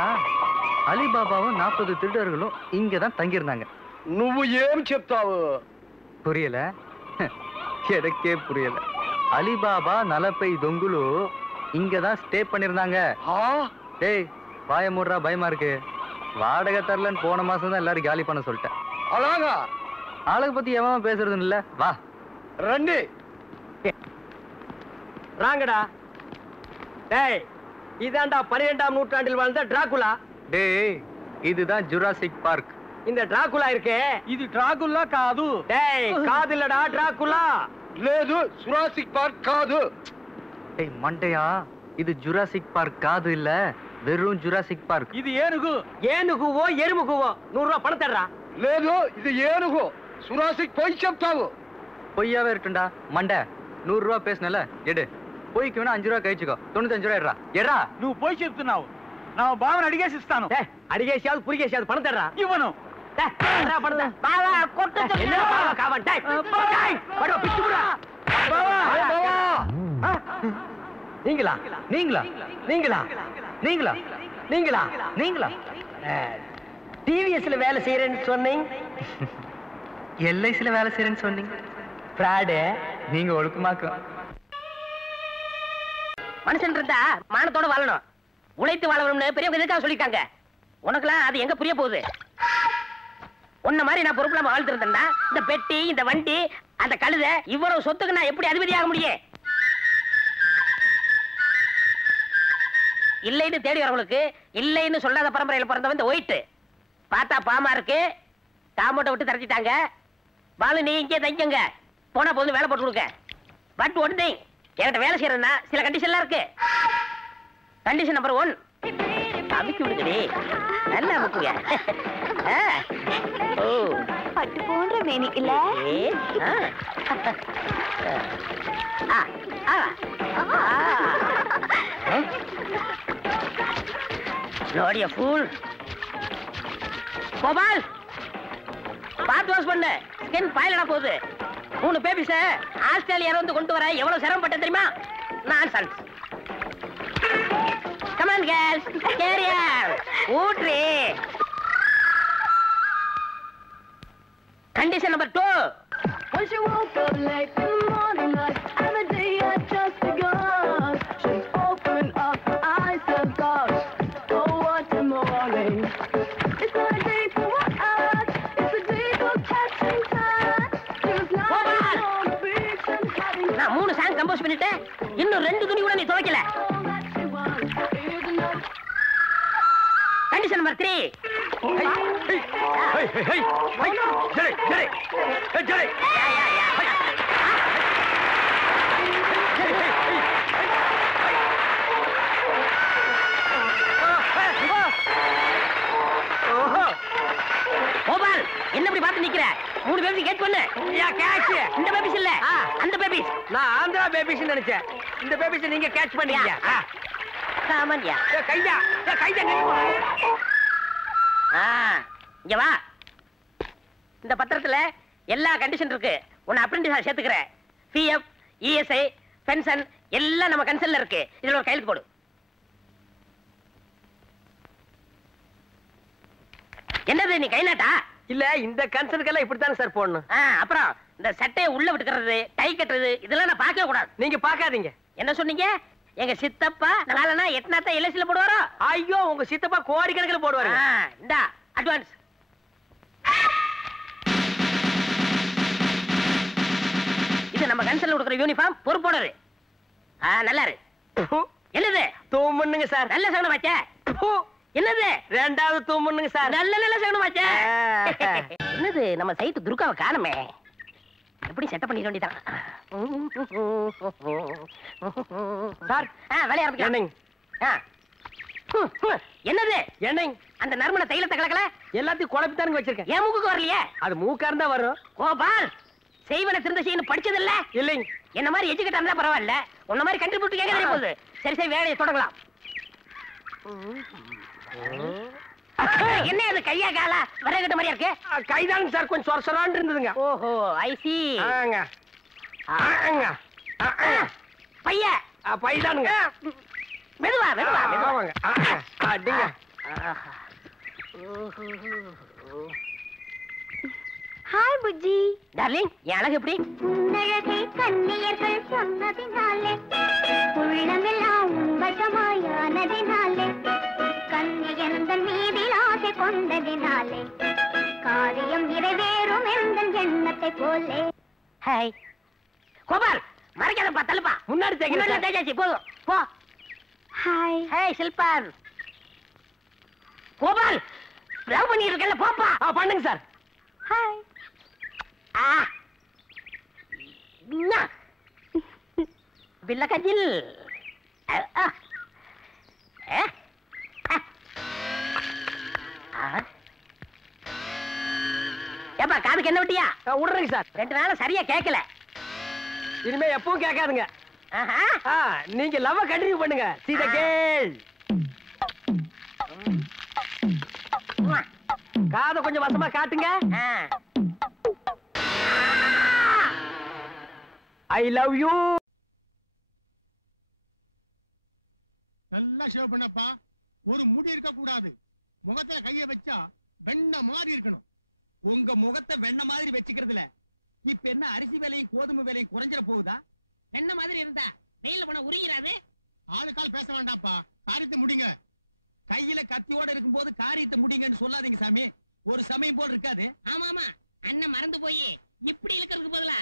அலிபாபாவும் 40 திருடர்களும் இங்கதான் தங்கியிருந்தாங்க. నువ్వు ఏం చెప్తావు? புரியல? எனக்கே புரியல. அலிபாபா நலப்பை தொங்குலு இங்கதான் ஸ்டே பண்ணிருந்தாங்க. டேய் வாய மூடுறா, பயமா இருக்கு. வாடகை தரலன்னு போன மாசம் தான் எல்லாரும் காலி பண்ண சொல்லிட்டேன். అలాగా ஆளுக பத்தி எவன் பேசுறது இல்ல. வா రండి. ராங்கடா. டேய் இதாண்டா 12ஆம் நூற்றாண்டில் வாழ்ந்த டிராகுலா. டேய் இதுதான் ஜுராசிக் பார்க். இந்த டிராகுலா இருக்கே ఇది డ్రాకుల్లా కాదు. டேய் காதில்லடா டிராகுலா. లేదు జురాసిక్ పార్క్ కాదు. டேய் மண்டையா, இது ஜுராசிக் பார்க் காது இல்ல, வெறும் ஜுராசிக் பார்க். ఇది ఏనుగు. ஏனுகுவோ எருமுகுவோ 100 ரூபாய் பணம் தர்றா. లేదు ఇది ఏనుగు. జురాసిక్ పోయి చెప్తావు. பொய்யாவே இருக்குண்டா மண்டை. 100 ரூபாய் பேசுனல எடு. பொய்க்கு வேணா 5 ரூபாய் கழிச்சுக்கோ. 95 ரூபாய் எடுறா. எடுறா. నువ్వు పోయి చెప్తున్నావు. నా బావని అడిగేసి ఇస్తాను. அடிகேசியாவது புரிகேசியாவது பணம் தர்றா. ఇవ్వను. நீங்களா நீங்களா நீங்களா நீங்களா நீங்களா நீங்களா டிவிஎஸ்ல வேலை செய்யறேன்னு சொன்னீங்க. எல்ஐசில வேலை செய்யறேன்னு சொன்னீங்க. பிராடு. நீங்க ஒழுக்கமாக்கும். மனுஷன் இருந்தா மானத்தோட வாழணும், உழைத்து வாழணும்னு பெரியவங்க எதுக்காக சொல்லிட்டாங்க. உனக்குலாம் அது எங்க புரிய போகுது? உன்ன மாதிரி நான் பொறுப்புல வாழ்த்து இருந்தேன்னா இந்த பெட்டி, இந்த வண்டி, அந்த கழுத, இவ்வளவு சொத்துக்கு நான் எப்படி அதிபதியாக முடியும்? இல்லைன்னு தேடி வரவங்களுக்கு இல்லைன்னு சொல்லாத பரம்பரையில பிறந்தவன் இந்த ஒயிட். பார்த்தா பாமா இருக்கு, காம்பவுண்ட விட்டு தரச்சிட்டாங்க. பாலு நீ இங்கே தங்கிங்க, போனா போது வேலை போட்டு கொடுக்க. பட் ஒன் திங், என்கிட்ட வேலை செய்யறதுன்னா சில கண்டிஷன்லாம் இருக்கு. கண்டிஷன் நம்பர் 1, அமுக்கி விடுங்கடி, நல்லா அமுக்குங்க. ஓ பட்டு போன்ற மேனி இல்ல? நோடிய ஃபூல். கோபால் பாத்து வாஷ் பண்ணு, ஸ்கின் பாயிலடா போகுது. 3 பேபிஸ ஆஸ்திரேலியால வந்து கொண்டு வர எவ்வளவு சிரமப்பட்ட தெரியுமா? நான்சென்ஸ். கம் ஆன் கேர்ள்ஸ், கேரியர் ஊட்ரி. Condition number 2. Once you woke up late in the morning, like every day I just begun. Should open up her eyes and thought, oh what a morning. It's not a day for what hours, it's a day for catching time. Feels like on the beach and having நான் 3 song compose பண்ணிட்டேன், இன்னும் 2 துணி கூட நீ துவைக்கல. Condition number 3. Gopal என்ன இப்படி பார்த்து நிக்கிற? 3 பேபிஸ் கேட்ச் பண்ணு. இந்த பேபிஸ் இல்ல, அந்த பேபிஸ். நான் ஆந்திரா பேபிஸ் நினைச்சேன். இந்த பேபிஸ் நீங்க கேட்ச் பண்ணீங்க. சாமான்யா கையா கையா. இங்க வா. இந்த பத்திரத்துல எல்லா கண்டிஷன் இருக்கு. உன்னை அப்ரெண்டிஸா சேர்த்துக்கிறேன். பிஎஃப், இஎஸ்ஐ, பென்ஷன் எல்லாம் நம்ம கன்சல்ல இருக்கு. இதுல ஒரு கையெழுத்து போடு. என்னது நீ கை நாட்டா? இல்ல இந்த கன்சல்க்கெல்லாம் இப்படித்தானே சார் போடணும். அப்புறம் இந்த சட்டையை உள்ள விட்டுக்கிறது, டை கட்டுறது இதெல்லாம் நான் பார்க்கவே கூடாது. நீங்க பார்க்காதீங்க. என்ன சொன்னீங்க? எங்க சித்தப்பா நாளனா 8 எல்ஐசில போடுவாரோ? ஐயோ உங்க சித்தப்பா கோடிக்கணக்கில் போடுவாரு. இந்தா அட்வான்ஸ். இது நம்ம கன்சல்ல கொடுக்குற யூனிஃபார்ம், பொறுப்போடரு. நல்லா இருக்கு. என்னது? தூமுன்னுங்க சார். நல்ல சகுனமாச்சே. என்னது? 2வது தூமுன்னுங்க சார். நல்ல சகுனமாச்சே. என்னது நம்ம சைட்டு துர்காவை காணுமே. எப்படி செட்டப் பண்ணிட வேண்டியதான். சார் வேலைய ஆரம்பிக்கலாம். என்னது எண்ணெய்? அந்த நறுமண தைலத்தை கலக்கல எல்லாத்தையும் குழப்பித்தானுங்க வச்சிருக்கேன். ஏன் மூக்குக்கு வரலையே? அது மூக்கா இருந்தா வரும். கோபால், செய்வன திருந்த செய்யணும் படிச்சது இல்ல? இல்லைங்க. என்ன மாதிரி எஜுகேட் இருந்தா பரவாயில்ல, உன்ன மாதிரி கண்ட்ரிபியூட் கேட்க தெரிய போகுது. சரி சரி வேலையை தொடங்கலாம். என்ன அது கையா காலா வரகட்ட மாதிரியா இருக்கு? கைதானுங்க சார், கொஞ்சம் சொரசொரான்னு இருந்ததுங்க. ஓஹோ ஐ சி. பைய பைதானுங்க. மெதுவா மெதுவா மெதுவாங்க. அடிங்க. ஹாய் புஜ்ஜி. டார்லிங், என் அழகு எப்படி? உன்னழகை கண்ணியர்கள் சொன்னதினாலே உள்ளமெல்லாம் வசமாயானதினாலே கண்ணியந்தன் மீதில் ஆசை கொண்டதினாலே காரியம் நிறைவேறும் எந்த எண்ணத்தை போலே. ஹாய் கோபால், மறைக்காதப்பா, தள்ளுப்பா. முன்னாடி தேஜாச்சி போதும் போ. ஹாய் ஹாய் சில்பார். கோபால், லவ் பண்ணிட்டு இருக்கல, போப்பா. பண்ணுங்க சார். ஹாய். பில்ல கஜில். ஏப்பா காதுக்கு என்ன விட்டியா? விடுறேங்க சார். 2 நாளா சரியா கேட்கல. இனிமே எப்பவும் கேட்காதுங்க. நீங்க லவ் கண்டினியூ பண்ணுங்க. See the girl. காத கொஞ்சம் வசமா காட்டுங்க. I love you. நல்லா ஷேவ் பண்ணப்பா. ஒரு முடி இருக்க கூடாது. முகத்துல கைய வச்சா வெண்ண மாதிரி இருக்கணும். உங்க முகத்தை வெண்ண மாதிரி வச்சுக்கிறதுல இப்ப என்ன அரிசி விலையும் கோதுமை விலையும் குறைஞ்சிட போகுதா? என்ன மாதிரி இருந்தா வெயில்ல போன உருகிறாது. ஆளுக்கால் பேச வேண்டாம்ப்பா, காரியத்தை முடிங்க. கையில கத்தியோட இருக்கும் போது காரியத்தை முடிங்கன்னு சொல்லாதீங்க சாமி. ஒரு சமயம் போல் இருக்காது. ஆமா ஆமா, அண்ணன் மறந்து போய் இப்படி இழுக்கிறதுக்கு பதிலா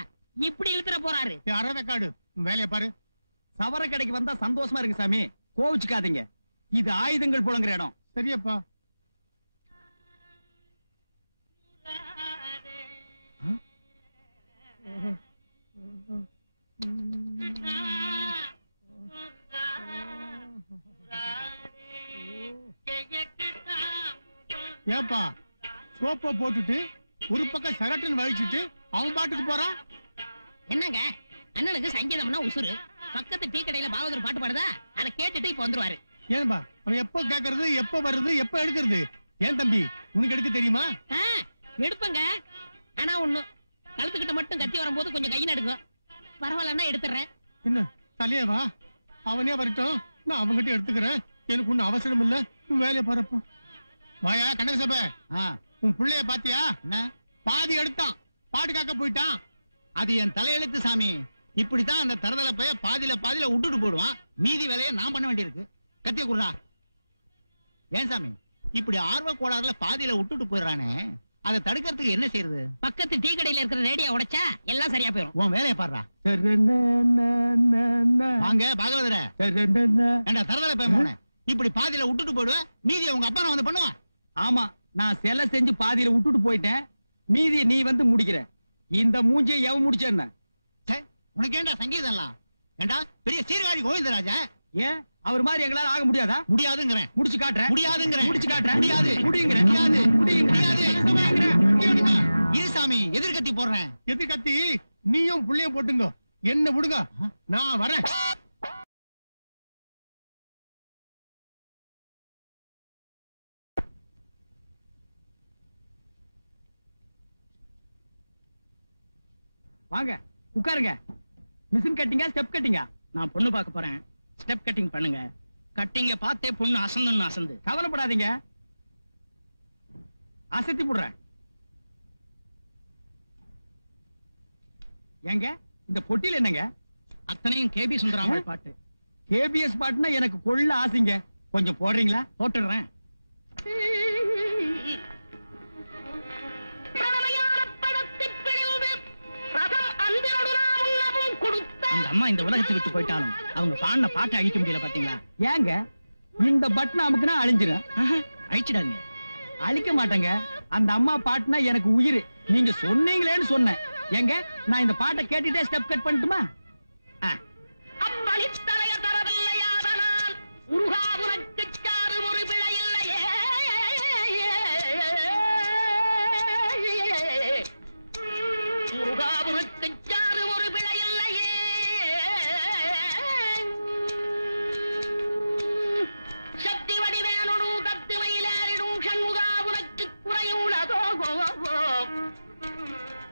இப்படி இழுத்துற போறாரு. அறவேக்காடு வேலையை பாரு. சவர கடைக்கு வந்தா சந்தோஷமா இருக்கு சாமி, கோவிச்சுக்காதீங்க. இது ஆயுதங்கள் புழங்குற இடம். சரியப்பா. ஏப்பா சோப்ப போட்டுட்டு ஒரு பக்கம் சரட்டுன்னு வலிச்சுட்டு அவன் பாட்டுக்கு போறான். என்னங்க, அண்ணனுக்கு சங்கீதம்னா உசுரு. பக்கத்து டீ கடையில பாகவதர் பாட்டு பாடுதா, அதை கேட்டுட்டு இப்ப வந்துருவாரு. ஏன்பா அவன் எப்ப கேக்குறது, எப்ப வருது, எப்ப எடுக்கிறது? ஏன் தம்பி உனக்கு எடுக்க தெரியுமா? எடுப்பங்க. ஆனா ஒண்ணு, கழுத்துக்கிட்ட மட்டும் கத்தி வரும்போது கொஞ்சம் கை நடுங்க. பரவாயில்லன்னா எடுத்துறேன். என்ன தலையவா? அவனே வரட்டும், நான் அவன்கிட்ட எடுத்துக்கிறேன். எனக்கு ஒன்னும் அவசரம் இல்ல, வேலையை பாருப்பா. வாயா கணேசப, உன் பிள்ளைய பாத்தியா? பாதி எடுத்தான், பாட்டு காக்க போயிட்டான். அது என் தலையெழுத்து சாமி. இப்படித்தான் அந்த தரதல பைய பாதியில விட்டுட்டு போடுவான். மீதி வேலையை நான் பண்ண வேண்டியிருக்கு. கத்திய குடுறா. ஏன் சாமி இப்படி ஆர்வ கோளாறுல பாதியில விட்டுட்டு போயிடறானே, அதை தடுக்கிறதுக்கு என்ன செய்யறது? பக்கத்து டீ கடையில இருக்கிற ரேடியோ உடைச்சா எல்லாம் சரியா போயிடும். உன் வேலையை பாடுறா. வாங்க பாகவதர. ஏண்டா தரதல பைய, இப்படி பாதியில விட்டுட்டு போயிடுவேன், மீதியை உங்க அப்பா நான் வந்து பண்ணுவான். ஆமா, நான் சிலை செஞ்சு பாதியில விட்டுட்டு போயிட்டேன், மீதியை நீ வந்து முடிக்கிற. இந்த மூஞ்சியை எவன் முடிச்ச என்ன? உனக்கு ஏண்டா சங்கீதம் எல்லாம்? ஏண்டா பெரிய சீர்காழி கோவிந்தராஜா? ஏன் அவர் மாதிரி எங்களால ஆக முடியாதா? முடியாதுங்கிறேன். முடிச்சு காட்டுறேன். முடியாதுங்கிறேன். முடிச்சு காட்டுறேன். முடியாது. முடியுங்கிற. முடியாது. முடியாது. இரு சாமி, எதிர்கத்தி போடுறேன். எதிர்கத்தி நீயும் புள்ளையும் போட்டுங்க, என்ன விடுங்க, நான் வரேன். வாங்க உட்காருங்க. மிஷின் கட்டிங்கா ஸ்டெப் கட்டிங்கா? நான் பொண்ணு பார்க்க போறேன். ஸ்டெப் கட்டிங் பண்ணுங்க. கட்டிங்க பார்த்தே பொண்ணு அசந்துன்னு அசந்து. கவலைப்படாதீங்க, அசத்தி போடுறேன். ஏங்க இந்த பொட்டியில் என்னங்க? அத்தனையும் கேபி சுந்தராமல் பாட்டு. கேபிஎஸ் பாட்டுனா எனக்கு கொள்ள ஆசைங்க. கொஞ்சம் போடுறீங்களா? போட்டுடுறேன். அந்த அம்மா இந்த உலகத்தை விட்டு போயிட்டாலும் அவங்க பாடின பாட்டை அழிக்க முடியல. பாத்தீங்களா? ஏங்க இந்த பட்டன் அமுக்குனா அழிஞ்சிடும். அழிச்சிடாங்க. அழிக்க மாட்டேங்க. அந்த அம்மா பாட்டுனா எனக்கு உயிர். நீங்க சொன்னீங்களேன்னு சொன்னேன். எங்க நான் இந்த பாட்டை கேட்டுட்டே ஸ்டெப் கட் பண்ணட்டுமா? அப்பளித்தலைய தரவில்லையாதனால் முருகா உனக்கு சாறு ஒரு பிழை இல்லையே. முருகா உனக்கு சாறு ஒரு பிழை இல்லையே. சக்தி வடிவேனுடும் தத்து மயிலேறிடும் சண்முகா உனக்கு குறையுள்ளதோ.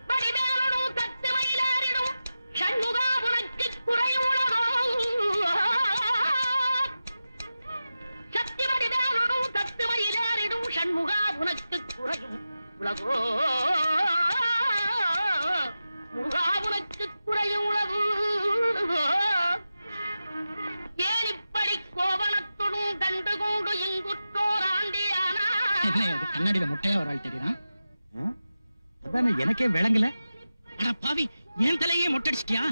வடிவேனுடும் தத்து மயிலேறிடும் சண்முகா உனக்கு குறையுள்ளதோ. சக்தி வடிவேனுடும் தத்து மயிலேறிடும் சண்முகா உனக்கு குறையும் உலகோ. முருகா உனக்கு குறையும் உலகு. ஏன் இப்படி கோவணத்துடும் கண்டு கொண்டு இங்குற்றோர் ஆண்டியானா? கண்ணாடியில முட்டையா ஒரு ஆள் தெரியுறான். அதானே எனக்கே விளங்கல. அட பாவி, என் தலையே மொட்டடிச்சிட்டியா?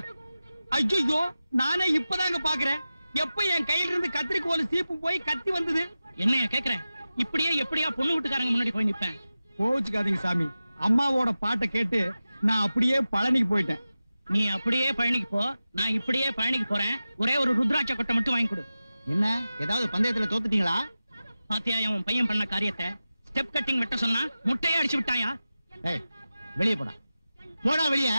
ஐயோ, நானே இப்பதாங்க பாக்குறேன். எப்ப என் கையில இருந்து கத்திரிக்கோல் சீப்பு போய் கத்தி வந்தது? என்னையா கேக்குறேன்? இப்படியே எப்படியா பொண்ணு வீட்டுக்காரங்க முன்னாடி போய் நிப்பேன்? கோச்சுக்காதீங்க சாமி, அம்மாவோட பாட்டை கேட்டு நான் அப்படியே பழனிக்கு போயிட்டேன். நீ அப்படியே பழனிக்கு போ, நான் இப்படியே பழனிக்கு போறேன். ஒரே ஒரு ருத்ராட்ச கொட்டை மட்டும் வாங்கி கொடு. என்ன ஏதாவது பந்தயத்துல தோத்துட்டீங்களா? பாத்தியா உன் பையன் பண்ண காரியத்தை? ஸ்டெப் கட்டிங் வெட்ட சொன்னா முட்டையே அடிச்சு விட்டாயா? வெளியே போடா, போடா வெளியே.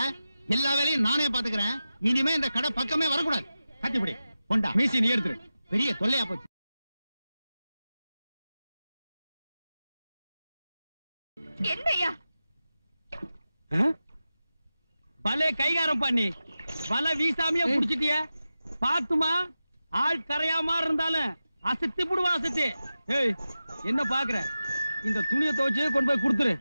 எல்லா வேலையும் நானே பாத்துக்கிறேன். இனிமே இந்த கடை பக்கமே வரக்கூடாது. கட்டிப்பிடி கொண்டா. மீசி நீ எடுத்துரு. பெரிய தொல்லையா போச்சு. என்னையா பலே கைகாரம் பண்ணி வலை வீசாமையா புடிச்சிட்டிய. பாத்துமா, ஆள் கரையாம இருந்தாலும் அசத்தி புடுவா அசத்தி. ஏய், என்ன பாக்குற? இந்த துணியை துவைச்சு கொண்டு போய் கொடுத்துரு.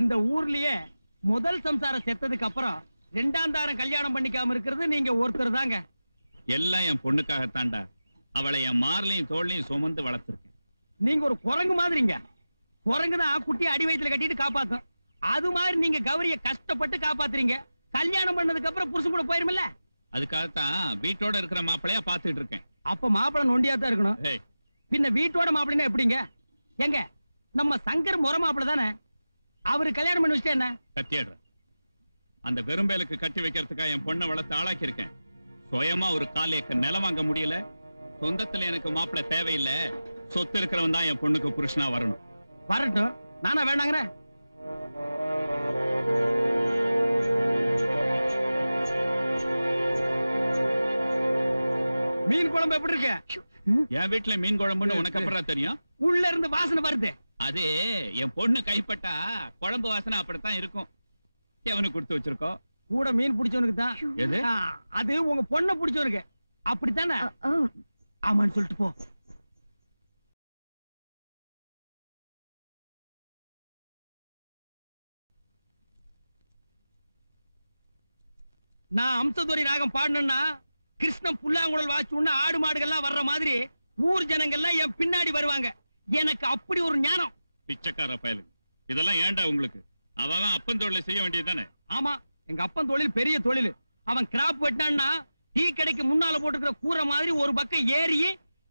இந்த ஊர்லயே முதல் சம்சாரம் செத்ததுக்கு அப்புறம் ரெண்டாம் தாரம் கல்யாணம் பண்ணிக்காம இருக்கிறது நீங்க ஒருத்தர் தாங்க. எல்லாம் என் பொண்ணுக்காகத்தாண்டா. அவளை என் மார்லையும் தோல்லையும் சுமந்து வளர்த்திருக்கேன். நீங்க ஒரு குரங்கு மாதிரிங்க. குரங்குதான் குட்டியை அடி வயித்துல கட்டிட்டு காப்பாத்தும். அது மாதிரி நீங்க கௌரிய கஷ்டப்பட்டு காப்பாத்துறீங்க. கல்யாணம் பண்ணதுக்கு அப்புறம் புருஷன் கூட போயிருமில்ல. அதுக்காகத்தான் வீட்டோட இருக்கிற மாப்பிளையா பாத்துட்டு இருக்கேன். அப்ப மாப்பிளை நொண்டியா தான் இருக்கணும். பின்ன வீட்டோட மாப்பிள்ளைன்னா எப்படிங்க? எங்க நம்ம சங்கர் முறை மாப்பிளை தானே. அவரு கல்யாணம் பண்ணி வச்சுட்டு என்ன கத்தியாடுற? அந்த வெறும்பேலுக்கு கட்டி வைக்கிறதுக்காக என் பொண்ணை வளர்த்து ஆளாக்கி இருக்கேன். சுயமா ஒரு கால் ஏக்கர் நிலம் வாங்க முடியல. சொந்தத்துல எனக்கு மாப்பிள்ளை தேவையில்லை. சொத்து இருக்கிறவன் தான் என் பொண்ணுக்கு புருஷனா வரணும். வரட்டும், நானா வேண்டாங்கிறேன். மீன் குழம்பு எப்படி இருக்கு? என் வீட்டுல மீன் குழம்புன்னு உனக்கு அப்புறம் தெரியும். உள்ள இருந்து வாசனை வருது. அது என் பொண்ணு கைப்பட்டா குழம்பு வாசனை அப்படித்தான் இருக்கும். எவனு கொடுத்து வச்சிருக்கோம்? கூட மீன் பிடிச்சவனுக்கு தான். எது? அது உங்க பொண்ணை பிடிச்சவனுக்கு. அப்படித்தானே? ஆமான்னு சொல்லிட்டு போ. நான் அம்சதுரை ராகம் பாடணும்னா கிருஷ்ணன் புல்லாங்குழல் வாச்சுன்னா ஆடு மாடுகள்லாம் வர்ற மாதிரி ஊர் ஜனங்கள்லாம் என் பின்னாடி வருவாங்க. எனக்கு அப்படி ஒரு ஞானம். பிச்சைக்கார பயலுங்க, இதெல்லாம் ஏன்டா உங்களுக்கு? அவன் அப்பன் தொழிலை செய்ய வேண்டியதுதானே? ஆமா, எங்க அப்பன் தொழில் பெரிய தொழில். அவன் கிராப் வெட்டான்னா டீ கடைக்கு முன்னால போட்டுக்கிற கூரை மாதிரி ஒரு பக்கம் ஏறி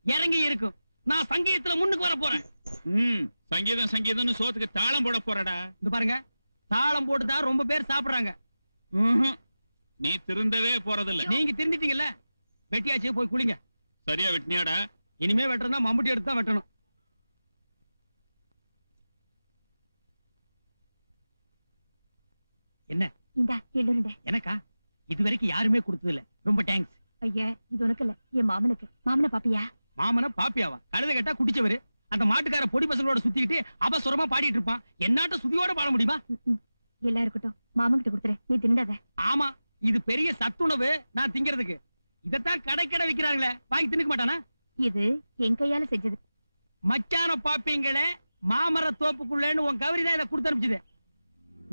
இறங்கி இருக்கும். நான் சங்கீதத்துல முன்னுக்கு வர போறேன். சங்கீதம் சங்கீதம்னு சோத்துக்கு தாளம் போட போறடா. இது பாருங்க, தாளம் போட்டுதான் ரொம்ப பேர் சாப்பிடுறாங்க. நீ திருந்தவே போறதில்ல. நீங்க திருந்திட்டீங்கல்ல, வெட்டியாச்சு, போய் குளிங்க. சரியா வெட்டினியாடா? இனிமே வெட்டுறதா மம்முட்டி எடுத்து தான் வெட்டணும். என்ன இந்தா எள்ளுருண்டை. எனக்கா? இது வரைக்கும் யாருமே கொடுத்தது இல்ல. ரொம்ப தேங்க்ஸ். ஐயா, இது உனக்கு இல்ல, என் மாமனுக்கு. மாமனை பாப்பியா? மாமன பாப்பியாவா? கழுத கேட்டா குடிச்சவரு. அந்த மாட்டுக்கார பொடி பசங்களோட சுத்திக்கிட்டு அவசரமா பாடிட்டு இருப்பான். என்னாட்ட சுதியோட பாட முடியுமா? எல்லாம் இருக்கட்டும், மாமன் கிட்ட கொடுத்துரு, நீ திண்டாத. ஆமா, இது பெரிய சத்துணவு. நான் திங்கிறதுக்கு இதத்தான் கடை விக்கிறாங்களே, வாங்கி தின்னுக்க மாட்டானா? இது என் கையால செஞ்சது. மச்சான பாப்பீங்களே மாமர தோப்புக்குள்ளேன்னு உன் கௌரி தான் இதை கொடுத்து அனுப்பிச்சது.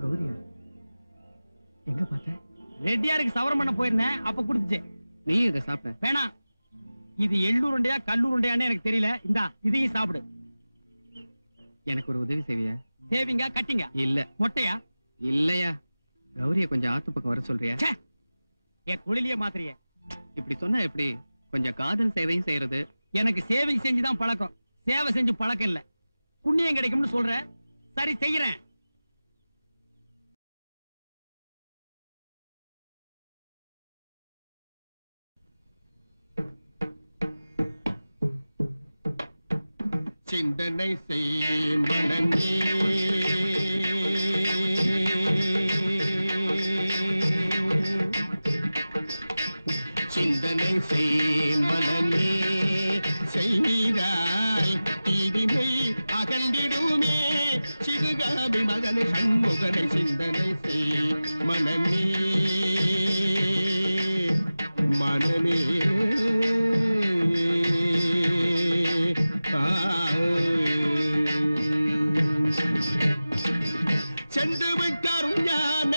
கௌரி எங்க பார்த்த? ரெட்டியாருக்கு சவரம் பண்ண போயிருந்தேன், அப்ப குடுத்துச்சு. நீ இதை சாப்பிட வேணாம். இது எள்ளூருண்டையா கல்லூருண்டையான்னு எனக்கு தெரியல. இந்தா இதையும் சாப்பிடு. எனக்கு ஒரு உதவி செய்வியா? சேவிங்கா கட்டிங்க? இல்ல. மொட்டையா? இல்லையா. கௌரிய கொஞ்சம் ஆத்து பக்கம் வர சொல்றியா? என் குளிலிய மாத்திரிய. இப்படி சொன்னா எப்படி? கொஞ்சம் காதல் சேவையும் செய்யறது. எனக்கு சேவிங் செஞ்சுதான் பழக்கம், சேவை செஞ்சு பழக்கம் இல்ல. புண்ணியம் கிடைக்கும்னு சொல்ற. சரி செய்யறேன். சிந்தனை செய் மனமே சிந்தனை செய் மனமே செய்தால் தீவினை அகன்றிடுமே சிறுகாமி மகனை சண்முகனை சிந்தனை செய் மனமே மனமே சென்று விட்டாரும் ஞான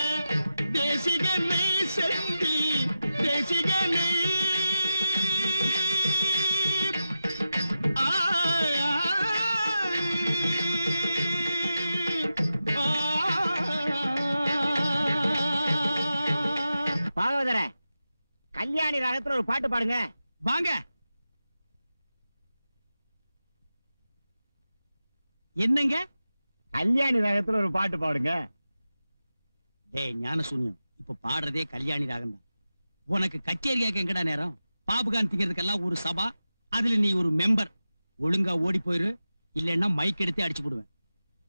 தேசிகனை செந்தி தேசிகனை பாகவதர கல்யாணி ராகத்துல ஒரு பாட்டு பாடுங்க. வாங்க. என்னங்க? கல்யாணி ராகத்துல ஒரு பாட்டு பாடுங்க. டேய் ஞானசூன்யம், இப்ப பாடுறதே கல்யாணி ராகம் தான். உனக்கு கச்சேரி கேட்க எங்கடா நேரம்? பாபுகான் திங்கிறதுக்கெல்லாம் ஒரு சபா, அதுல நீ ஒரு மெம்பர். ஒழுங்கா ஓடி போயிரு, இல்லன்னா மைக் எடுத்து அடிச்சு போடுவேன்.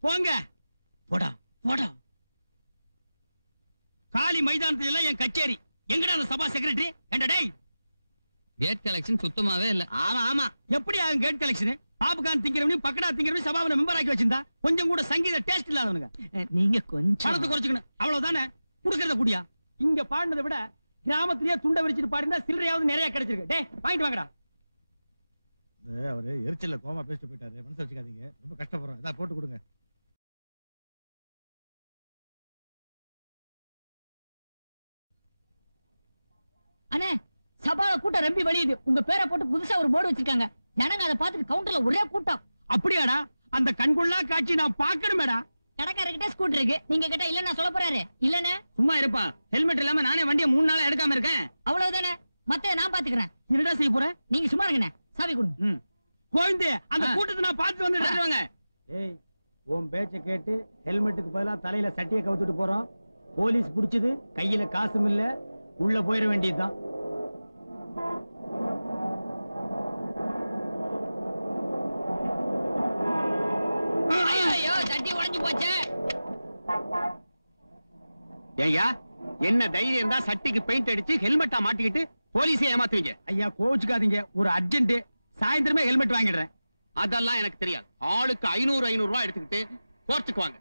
போங்க. போடா போடா. காலி மைதானத்துல எல்லாம் என் கச்சேரி. எங்கடா அந்த சபா செக்ரட்டரி? ஏண்டா டேய், கேட் கலெக்ஷன் சுத்தமாவே இல்ல. ஆமா ஆமா, எப்படி ஆகும் gate collection? Babukhan திங்கிறவனு pakoda திங்கிறவனு சபாவில member ஆக்கி வச்சிருந்தா கொஞ்சம் கூட சங்கீத டேஸ்ட் இல்லாதவனுங்க. நீங்க கொஞ்சம் பணத்தை குறைச்சுக்கணும், அவ்வளவுதானே. குடுக்கறத கூடியா? இங்க பாடினதை விட கிராமத்திலேயே துண்டை விரிச்சிட்டு பாடினா சில்லறையாவது நிறைய கிடைச்சிருக்கு. டேய் வாங்கிட்டு வாங்கடா. அவரு எரிச்சல்ல கோமா பேசிட்டு போயிட்டாரு, மனசு வச்சுக்காதீங்க. ரொம்ப கஷ்டப்படுறோம், இதான் போட்டு கொடுங்க. அண்ணே, சபால கூட்டம் ரொம்ப வெளியுது. உங்க பேரை போட்டு புதுசா ஒரு போர்டு வச்சிருக்காங்க. ஜனங்க அதை பார்த்துட்டு கவுண்டர்ல ஒரே கூட்டம். அப்படியாடா? அந்த கண்கொள்ளா காட்சி நான் பாக்கணுமேடா. கடைக்காரர்கிட்ட ஸ்கூட்டர் இருக்கு, நீங்க கிட்ட இல்ல நான் சொல்ல போறாரு. இல்லனே சும்மா இருப்பா. ஹெல்மெட் இல்லாம நானே வண்டியை 3 நாளா எடுக்காம இருக்கேன். அவ்வளவுதானே, மத்த நான் பாத்துக்கிறேன். என்னடா செய்ய போற? நீங்க சும்மா இருங்கண்ணே, சாவி கொடுங்க. கோவிந்தே, அந்த கூட்டத்தை நான் பார்த்து வந்துடுறேன். ஏய், உன் பேச்ச கேட்டு ஹெல்மெட்டுக்கு பதிலா தலையில சட்டியை கவுத்துட்டு போறோம். போலீஸ் புடிச்சது, கையில காசும் இல்ல, உள்ள போயிட வேண்டியதுதான். ஐயோ, சட்டி உடைஞ்சு போச்சே. ஏய்யா, என்ன தைரியம் தான் சட்டிக்கு பெயிண்ட் அடிச்சு ஹெல்மெட்டா மாட்டிக்கிட்டு போலீஸை ஏமாத்துவீங்க? ஐயா கோச்சுக்காதீங்க, ஒரு அர்ஜென்ட். சாயந்தரமே ஹெல்மெட் வாங்கிடுறேன். அதெல்லாம் எனக்கு தெரியாது. ஆளுக்கு 500 ரூபாய் எடுத்துக்கிட்டு கோர்ட்டுக்கு வாங்க.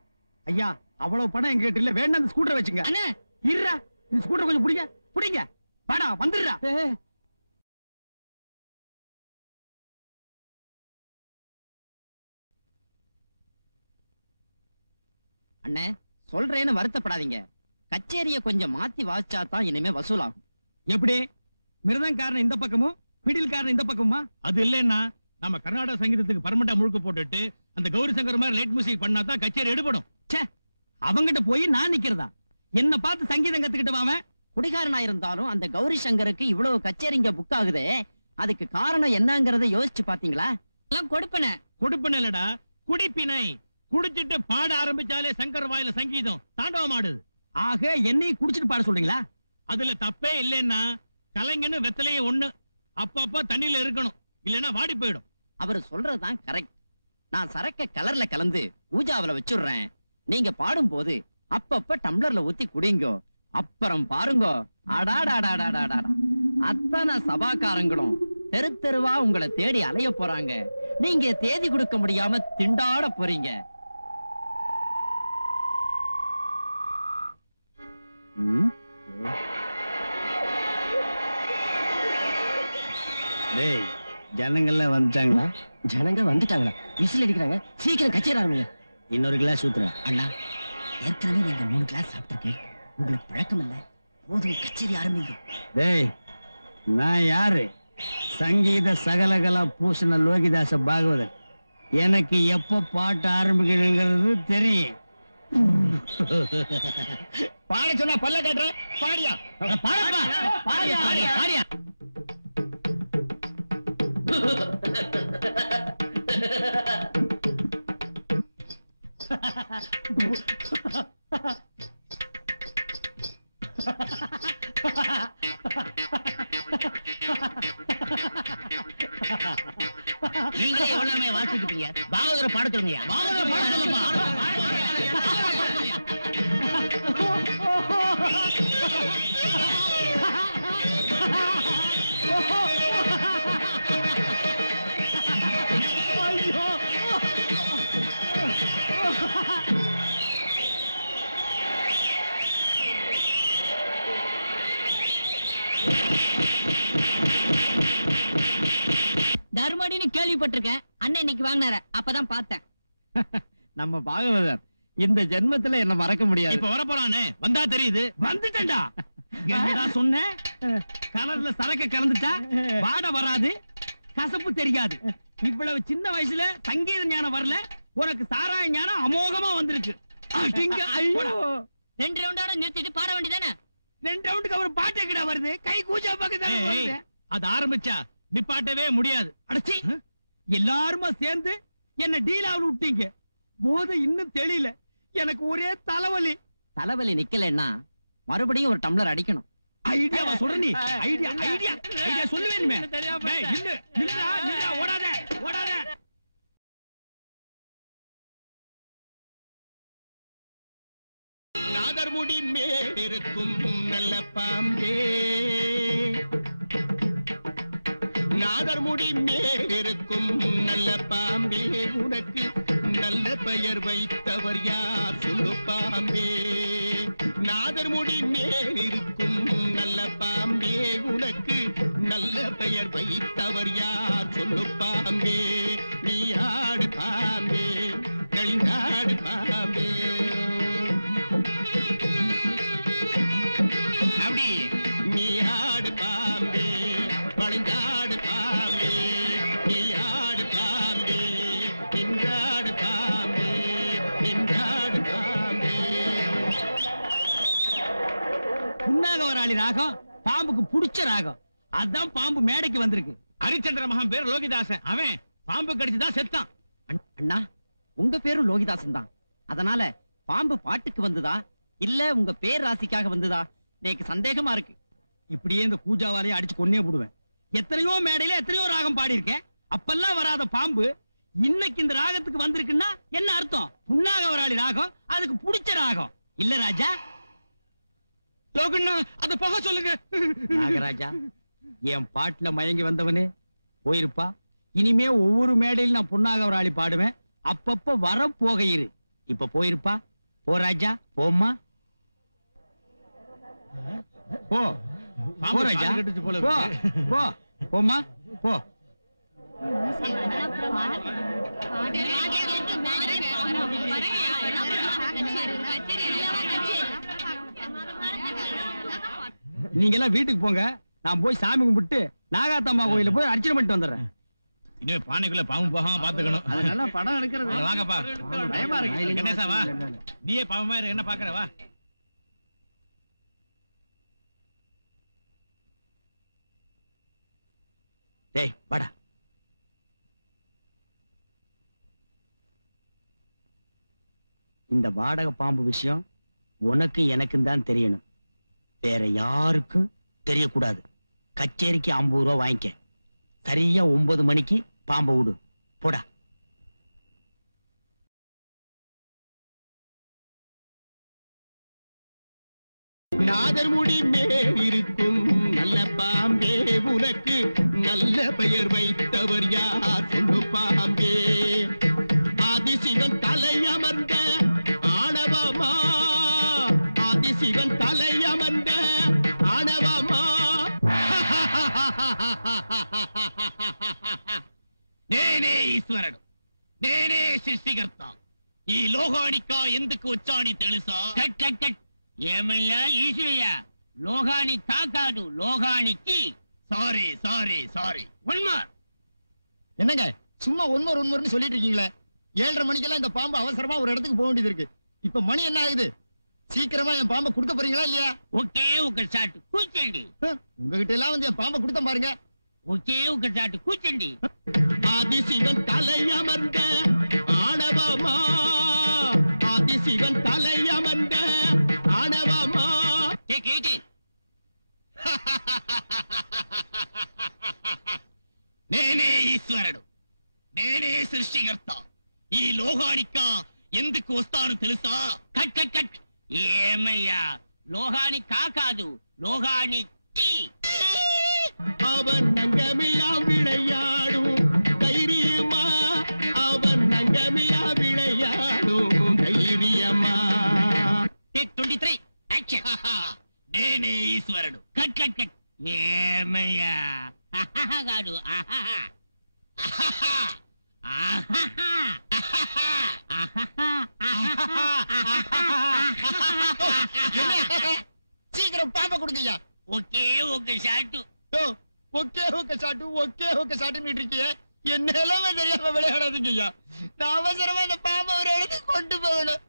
ஐயா, அவ்வளவு பணம் எங்க கிட்ட இல்ல, வேணா அந்த ஸ்கூட்டர் வச்சுங்க. அண்ணே இருடா, இந்த ஸ்கூட்டர் கொஞ்சம் புடிங்க புடிங்க. வாடா வந்துடுறா. அண்ணே, சொல்றேன்னு வருத்தப்படாதீங்க. கச்சேரிய கொஞ்சம் மாத்தி வாசிச்சா தான் இனிமே வசூலாகும். எப்படி? மிருதம் காரணம் இந்த பக்கமும் பிடில் காரணம் இந்த பக்கமா? அது இல்லன்னா நம்ம கர்நாடக சங்கீதத்துக்கு பர்மனண்டா முழுக்க போட்டுட்டு அந்த கௌரி சங்கர் மாதிரி லைட் மியூசிக் பண்ணா தான் கச்சேரி எடுபடும். ச்சே, அவங்கிட்ட போய் நான் நிக்கிறதா? என்ன பார்த்து சங்கீதம் கத்துக்கிட்டு வாவன். குடிகாரனா இருந்தாலும் அந்த கௌரி சங்கருக்கு இவ்வளவு கச்சேரிங்க புக் ஆகுதே, அதுக்கு காரணம் என்னங்கறத யோசிச்சு பாத்தீங்களா? எல்லாம் கொடுப்பன. கொடுப்பினை இல்லடா, குடிப்பினை. குடிச்சிட்டு பாட ஆரம்பிச்சாலே சங்கர் வாயில சங்கீதம் தாண்டவம் ஆடுது. ஆக என்னையும் குடிச்சிட்டு பாட சொல்றீங்களா? அதுல தப்பே இல்லைன்னா கலைஞன்னு வெத்தலையே ஒண்ணு அப்பப்ப தண்ணியில இருக்கணும், இல்லன்னா வாடி போயிடும். அவர் சொல்றதுதான் கரெக்ட். நான் சரக்க கலர்ல கலந்து ஊஜாவில வச்சுடுறேன். நீங்க பாடும் போது அப்பப்ப டம்ளர்ல ஊத்தி குடிங்கோ. அப்புறம் பாருங்க, அடாடாடாடாடாடா, அத்தனை சபாக்காரங்களும் தெரு தெருவா உங்களை தேடி அலைய போறாங்க. நீங்க தேதி கொடுக்க முடியாம திண்டாட போறீங்க. டேய், ஜனங்கள்லாம் வந்துட்டாங்களா? ஜனங்க வந்துட்டாங்களா? விசில் அடிக்கிறாங்க, சீக்கிரம் கச்சேரி ஆரம்பிங்க. இன்னொரு கிளாஸ் ஊத்துறேன். அண்ணா, ஏற்கனவே நீங்க 3 கிளாஸ் சாப்பிட்டுருக்கேன். உங்களுக்கு பழக்கம் இல்ல, போதும் கச்சேரி ஆரம்பிங்க. டேய், நான் யாரு? சங்கீத சகலகலா பூசண லோகிதாச பாகவதர். எனக்கு எப்ப பாட்டு ஆரம்பிக்கணுங்கிறது தெரியும். பாட சொன்னா பல்ல காட்டுற பாடியா? பாடியா பாடியா. நீங்களே எவ்வளவு நேரமே வாசிட்டு இருப்பீங்க? பாகவதரை பாட சொல்லுங்க. பாகவதரை பாட சொல்லுமா? தர்மடின்னு கேள்விப்பட்டிருக்கேன். அண்ணன் இன்னைக்கு வாங்கினார, அப்பதான் பார்த்தேன். நம்ம பாகவதர் இந்த ஜென்மத்துல என்ன மறக்க முடியாது. இப்ப வரப்போறானே, வந்தா தெரியுது. வந்துட்டேன்டா. என்னடா சொன்ன? கலர்ல சரக்க கலந்துட்டா வாட வராது, கசப்பு தெரியாது. இவ்வளவு சின்ன வயசுல சங்கீத ஞானம் வரல, உனக்கு சாராய ஞானம் அமோகமா வந்திருக்கு. ரெண்டு ரவுண்டோட நிறுத்திட்டு பாட வேண்டியதானே? 2 ரவுண்டுக்கு அப்புறம் பாட்டு கிட வருது. கை கூச்சா பக்கத்துல அது ஆரம்பிச்சா நிப்பாட்டவே முடியாது. அடச்சி, எல்லாருமா சேர்ந்து என்ன டீலாவில் விட்டீங்க. போதை இன்னும் தெரியல. எனக்கு ஒரே தலைவலி. தலைவலி நிக்கலன்னா மறுபடியும் ஒரு டம்ளர் அடிக்கணும். ஐடியாவா சொல்ற நீ? ஐடியா ஐடியா ஐடியா சொல்லுவேனுமே. டேய் நில்லு, நில்லுடா, நில்லுடா, ஓடாத ஓடாத. நாதர்முடி மேலிருக்கும் நல்ல பாம்பே, நாதர்முடி மேலிருக்கும் நல்ல பாம்பே, உனக்கு நல்ல பெயர் வைத்தவர் யார் சொல்லு பாம்பே. நாதர்முடி மேலிருக்கும் நல்ல பாம்பே, உனக்கு நல்ல பெயர் வைத்தவர் யார் சொல்லு பாம்பே. நீ ஆடு பாம்பே, நெளிந்தாடு பாம்பே. அப்படி நீ ஆடு பாம்பே, வளைந்தாடு பாம்பே, நீ ஆடு பாம்பே, நின்றாடு பாம்பே, நின்றாடு பாம்பே. புன்னாகவராளி ராகம் பாம்புக்கு புடிச்ச ராகம். அதான் பாம்பு மேடைக்கு வந்திருக்கு. ஹரிச்சந்திர மகன் பேர் லோகிதாசன். அவன் பாம்பு கடிச்சுதான் செத்தான். அண்ணா, உங்க பேரும் லோகிதாசன் தான். அதனால பாம்பு பாட்டுக்கு வந்ததா இல்ல உங்க பேர் ராசிக்காக வந்ததா எனக்கு சந்தேகமா இருக்கு. இப்படியே இந்த பூஜாவாலையே அடிச்சு கொன்னே போடுவேன். எத்தனையோ மேடையில எத்தனையோ ராகம் பாடி இருக்கேன். அப்பெல்லாம் வராத பாம்பு இன்னைக்கு இந்த ராகத்துக்கு வந்திருக்குன்னா என்ன அர்த்தம்? புன்னாகவராளி ராகம் அதுக்கு புடிச்ச ராகம் இல்ல ராஜா. லோகண்ணா, அத போக சொல்லுங்க. நாகராஜா, என் பாட்டுல மயங்கி வந்தவனே போயிருப்பா. இனிமே ஒவ்வொரு மேடையில் நான் புன்னாகவராளி பாடுவேன். அப்பப்ப வர போக இரு. இப்ப போயிருப்பா. போ ராஜா, போம்மா, போ. போ ராஜா, போ போ, போம்மா போ. நீங்க எல்லாம் வீட்டுக்கு போங்க. நான் போய் சாமி கும்பிட்டு நாகாத்தம்மா கோயில போய் அர்ச்சனை பண்ணிட்டு வந்துடுறேன். இன்னும் பானைக்குள்ள பாம்பு போகாம பாத்துக்கணும். அதனால படம் எடுக்கிறது வாங்கப்பா. பயமா இருக்கு. கணேசா வா, நீயே பாவமா இரு, என்ன பாக்குற வா. டேய் வாடா. இந்த வாடகை பாம்பு விஷயம் உனக்கு எனக்கும் தான் தெரியணும். வேற யாருக்கும் தெரியக்கூடாது. கச்சேரிக்கு 50 ரூபா வாங்கிக்க. சரியா 9 மணிக்கு பாம்பை விடு. போடா. நாதர்முடி மேலிருக்கும் நல்ல பாம்பே, உனக்கு நல்ல பெயர் வைத்தவர் யார் சொல்லு பாம்பே. ஆதிசிவன் தலையமர்ந்த ஆணவமா, ஆதிசிவன் தலையமர்ந்த ஆணவமா. నేనే ఈశ్వరుడు, నేనే సృష్టికర్త. ఈ లోహానికా ఎందుకు వచ్చాని తెలుసా? ఏమయ్యా ఈశ్వరయ్య, లోహాని తాకాదు, లోహానికి. Sorry sorry sorry. உண்மை என்னங்க சும்மா ஒன்மொருன்னு சொல்லிட்டு இருக்கீங்களே? 7:30 மணிக்கெல்லாம் இந்த பாம்பு அவசரமா ஒரு இடத்துக்கு போக வேண்டியது இருக்கு. இப்ப மணி என்ன ஆகுது? சீக்கிரமா என் பாம்பை கொடுக்க போறீங்களா இல்லையா? ఒకే ఒక షాట్ కూర్చోండి. உங்ககிட்ட எல்லாம் வந்து என் பாம்பை கொடுத்த பாருங்க. ఒకే ఒక షాట్ కూర్చోండి. ஆதிசிவன் தலையமர்ந்த ஆணவமா, ஆதி சிவன் தலையமர்ந்த ஆணவமா నేనే ఈశ్వరుడు నేనే సృష్టికర్త ఈ లోహానిక ఎందుకు వస్తాను తెలుసా కట్ కట్ కట్ ఏమయ్యా లోహాని కాదు లోహాని அவன் நங்கமில்லா விளையாடும் தைரியமா அவன் நங்கமில்லா விளையாடும் தைரியமா 23 యాక్షన్ నేనే ఈశ్వరుడు కట్ కట్ కట్ ఏమయ్యా కాదు சீக்கிரம் பாப்ப கொடுங்கய்யா ఒకే ఒక షాట్ ஒக்கே ஒக்க சாட்டு இருக்கிய என்ன நிலைமை தெரியாம விளையாடாதீங்கய்யா நான் அவசரமா இந்த பாம்பை ஒரு இடத்துக்கு கொண்டு போகணும்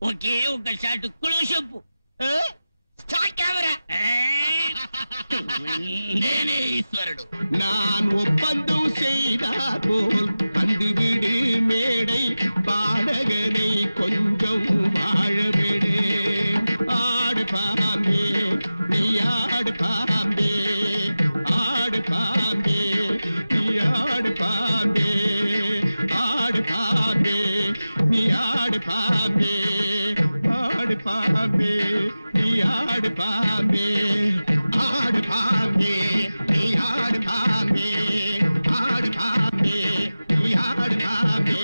ఒకే ఒక షాట్ క్లోజప్ ஸ்டார்ட் கேமரா నేనే ఈశ్వరుడు நான் ஒப்பந்தம் செய்தார் போல் வந்துவிடு மேடை பாடகனை கொஞ்சம் வாழவிடு ஆடு பாம்பே நீ ஆடு பாம்பே ஆடு பாம்பே நீ ஆடு பாம்பே ஆடு பாம்பே நீ ஆடு பாம்பே ஆடு பாம்பே நீ ஆடு பாம்பே ஆடு பாம்பே நீ ஆடு பாம்பே ஆடு பாம்பே நீ ஆடு பாம்பே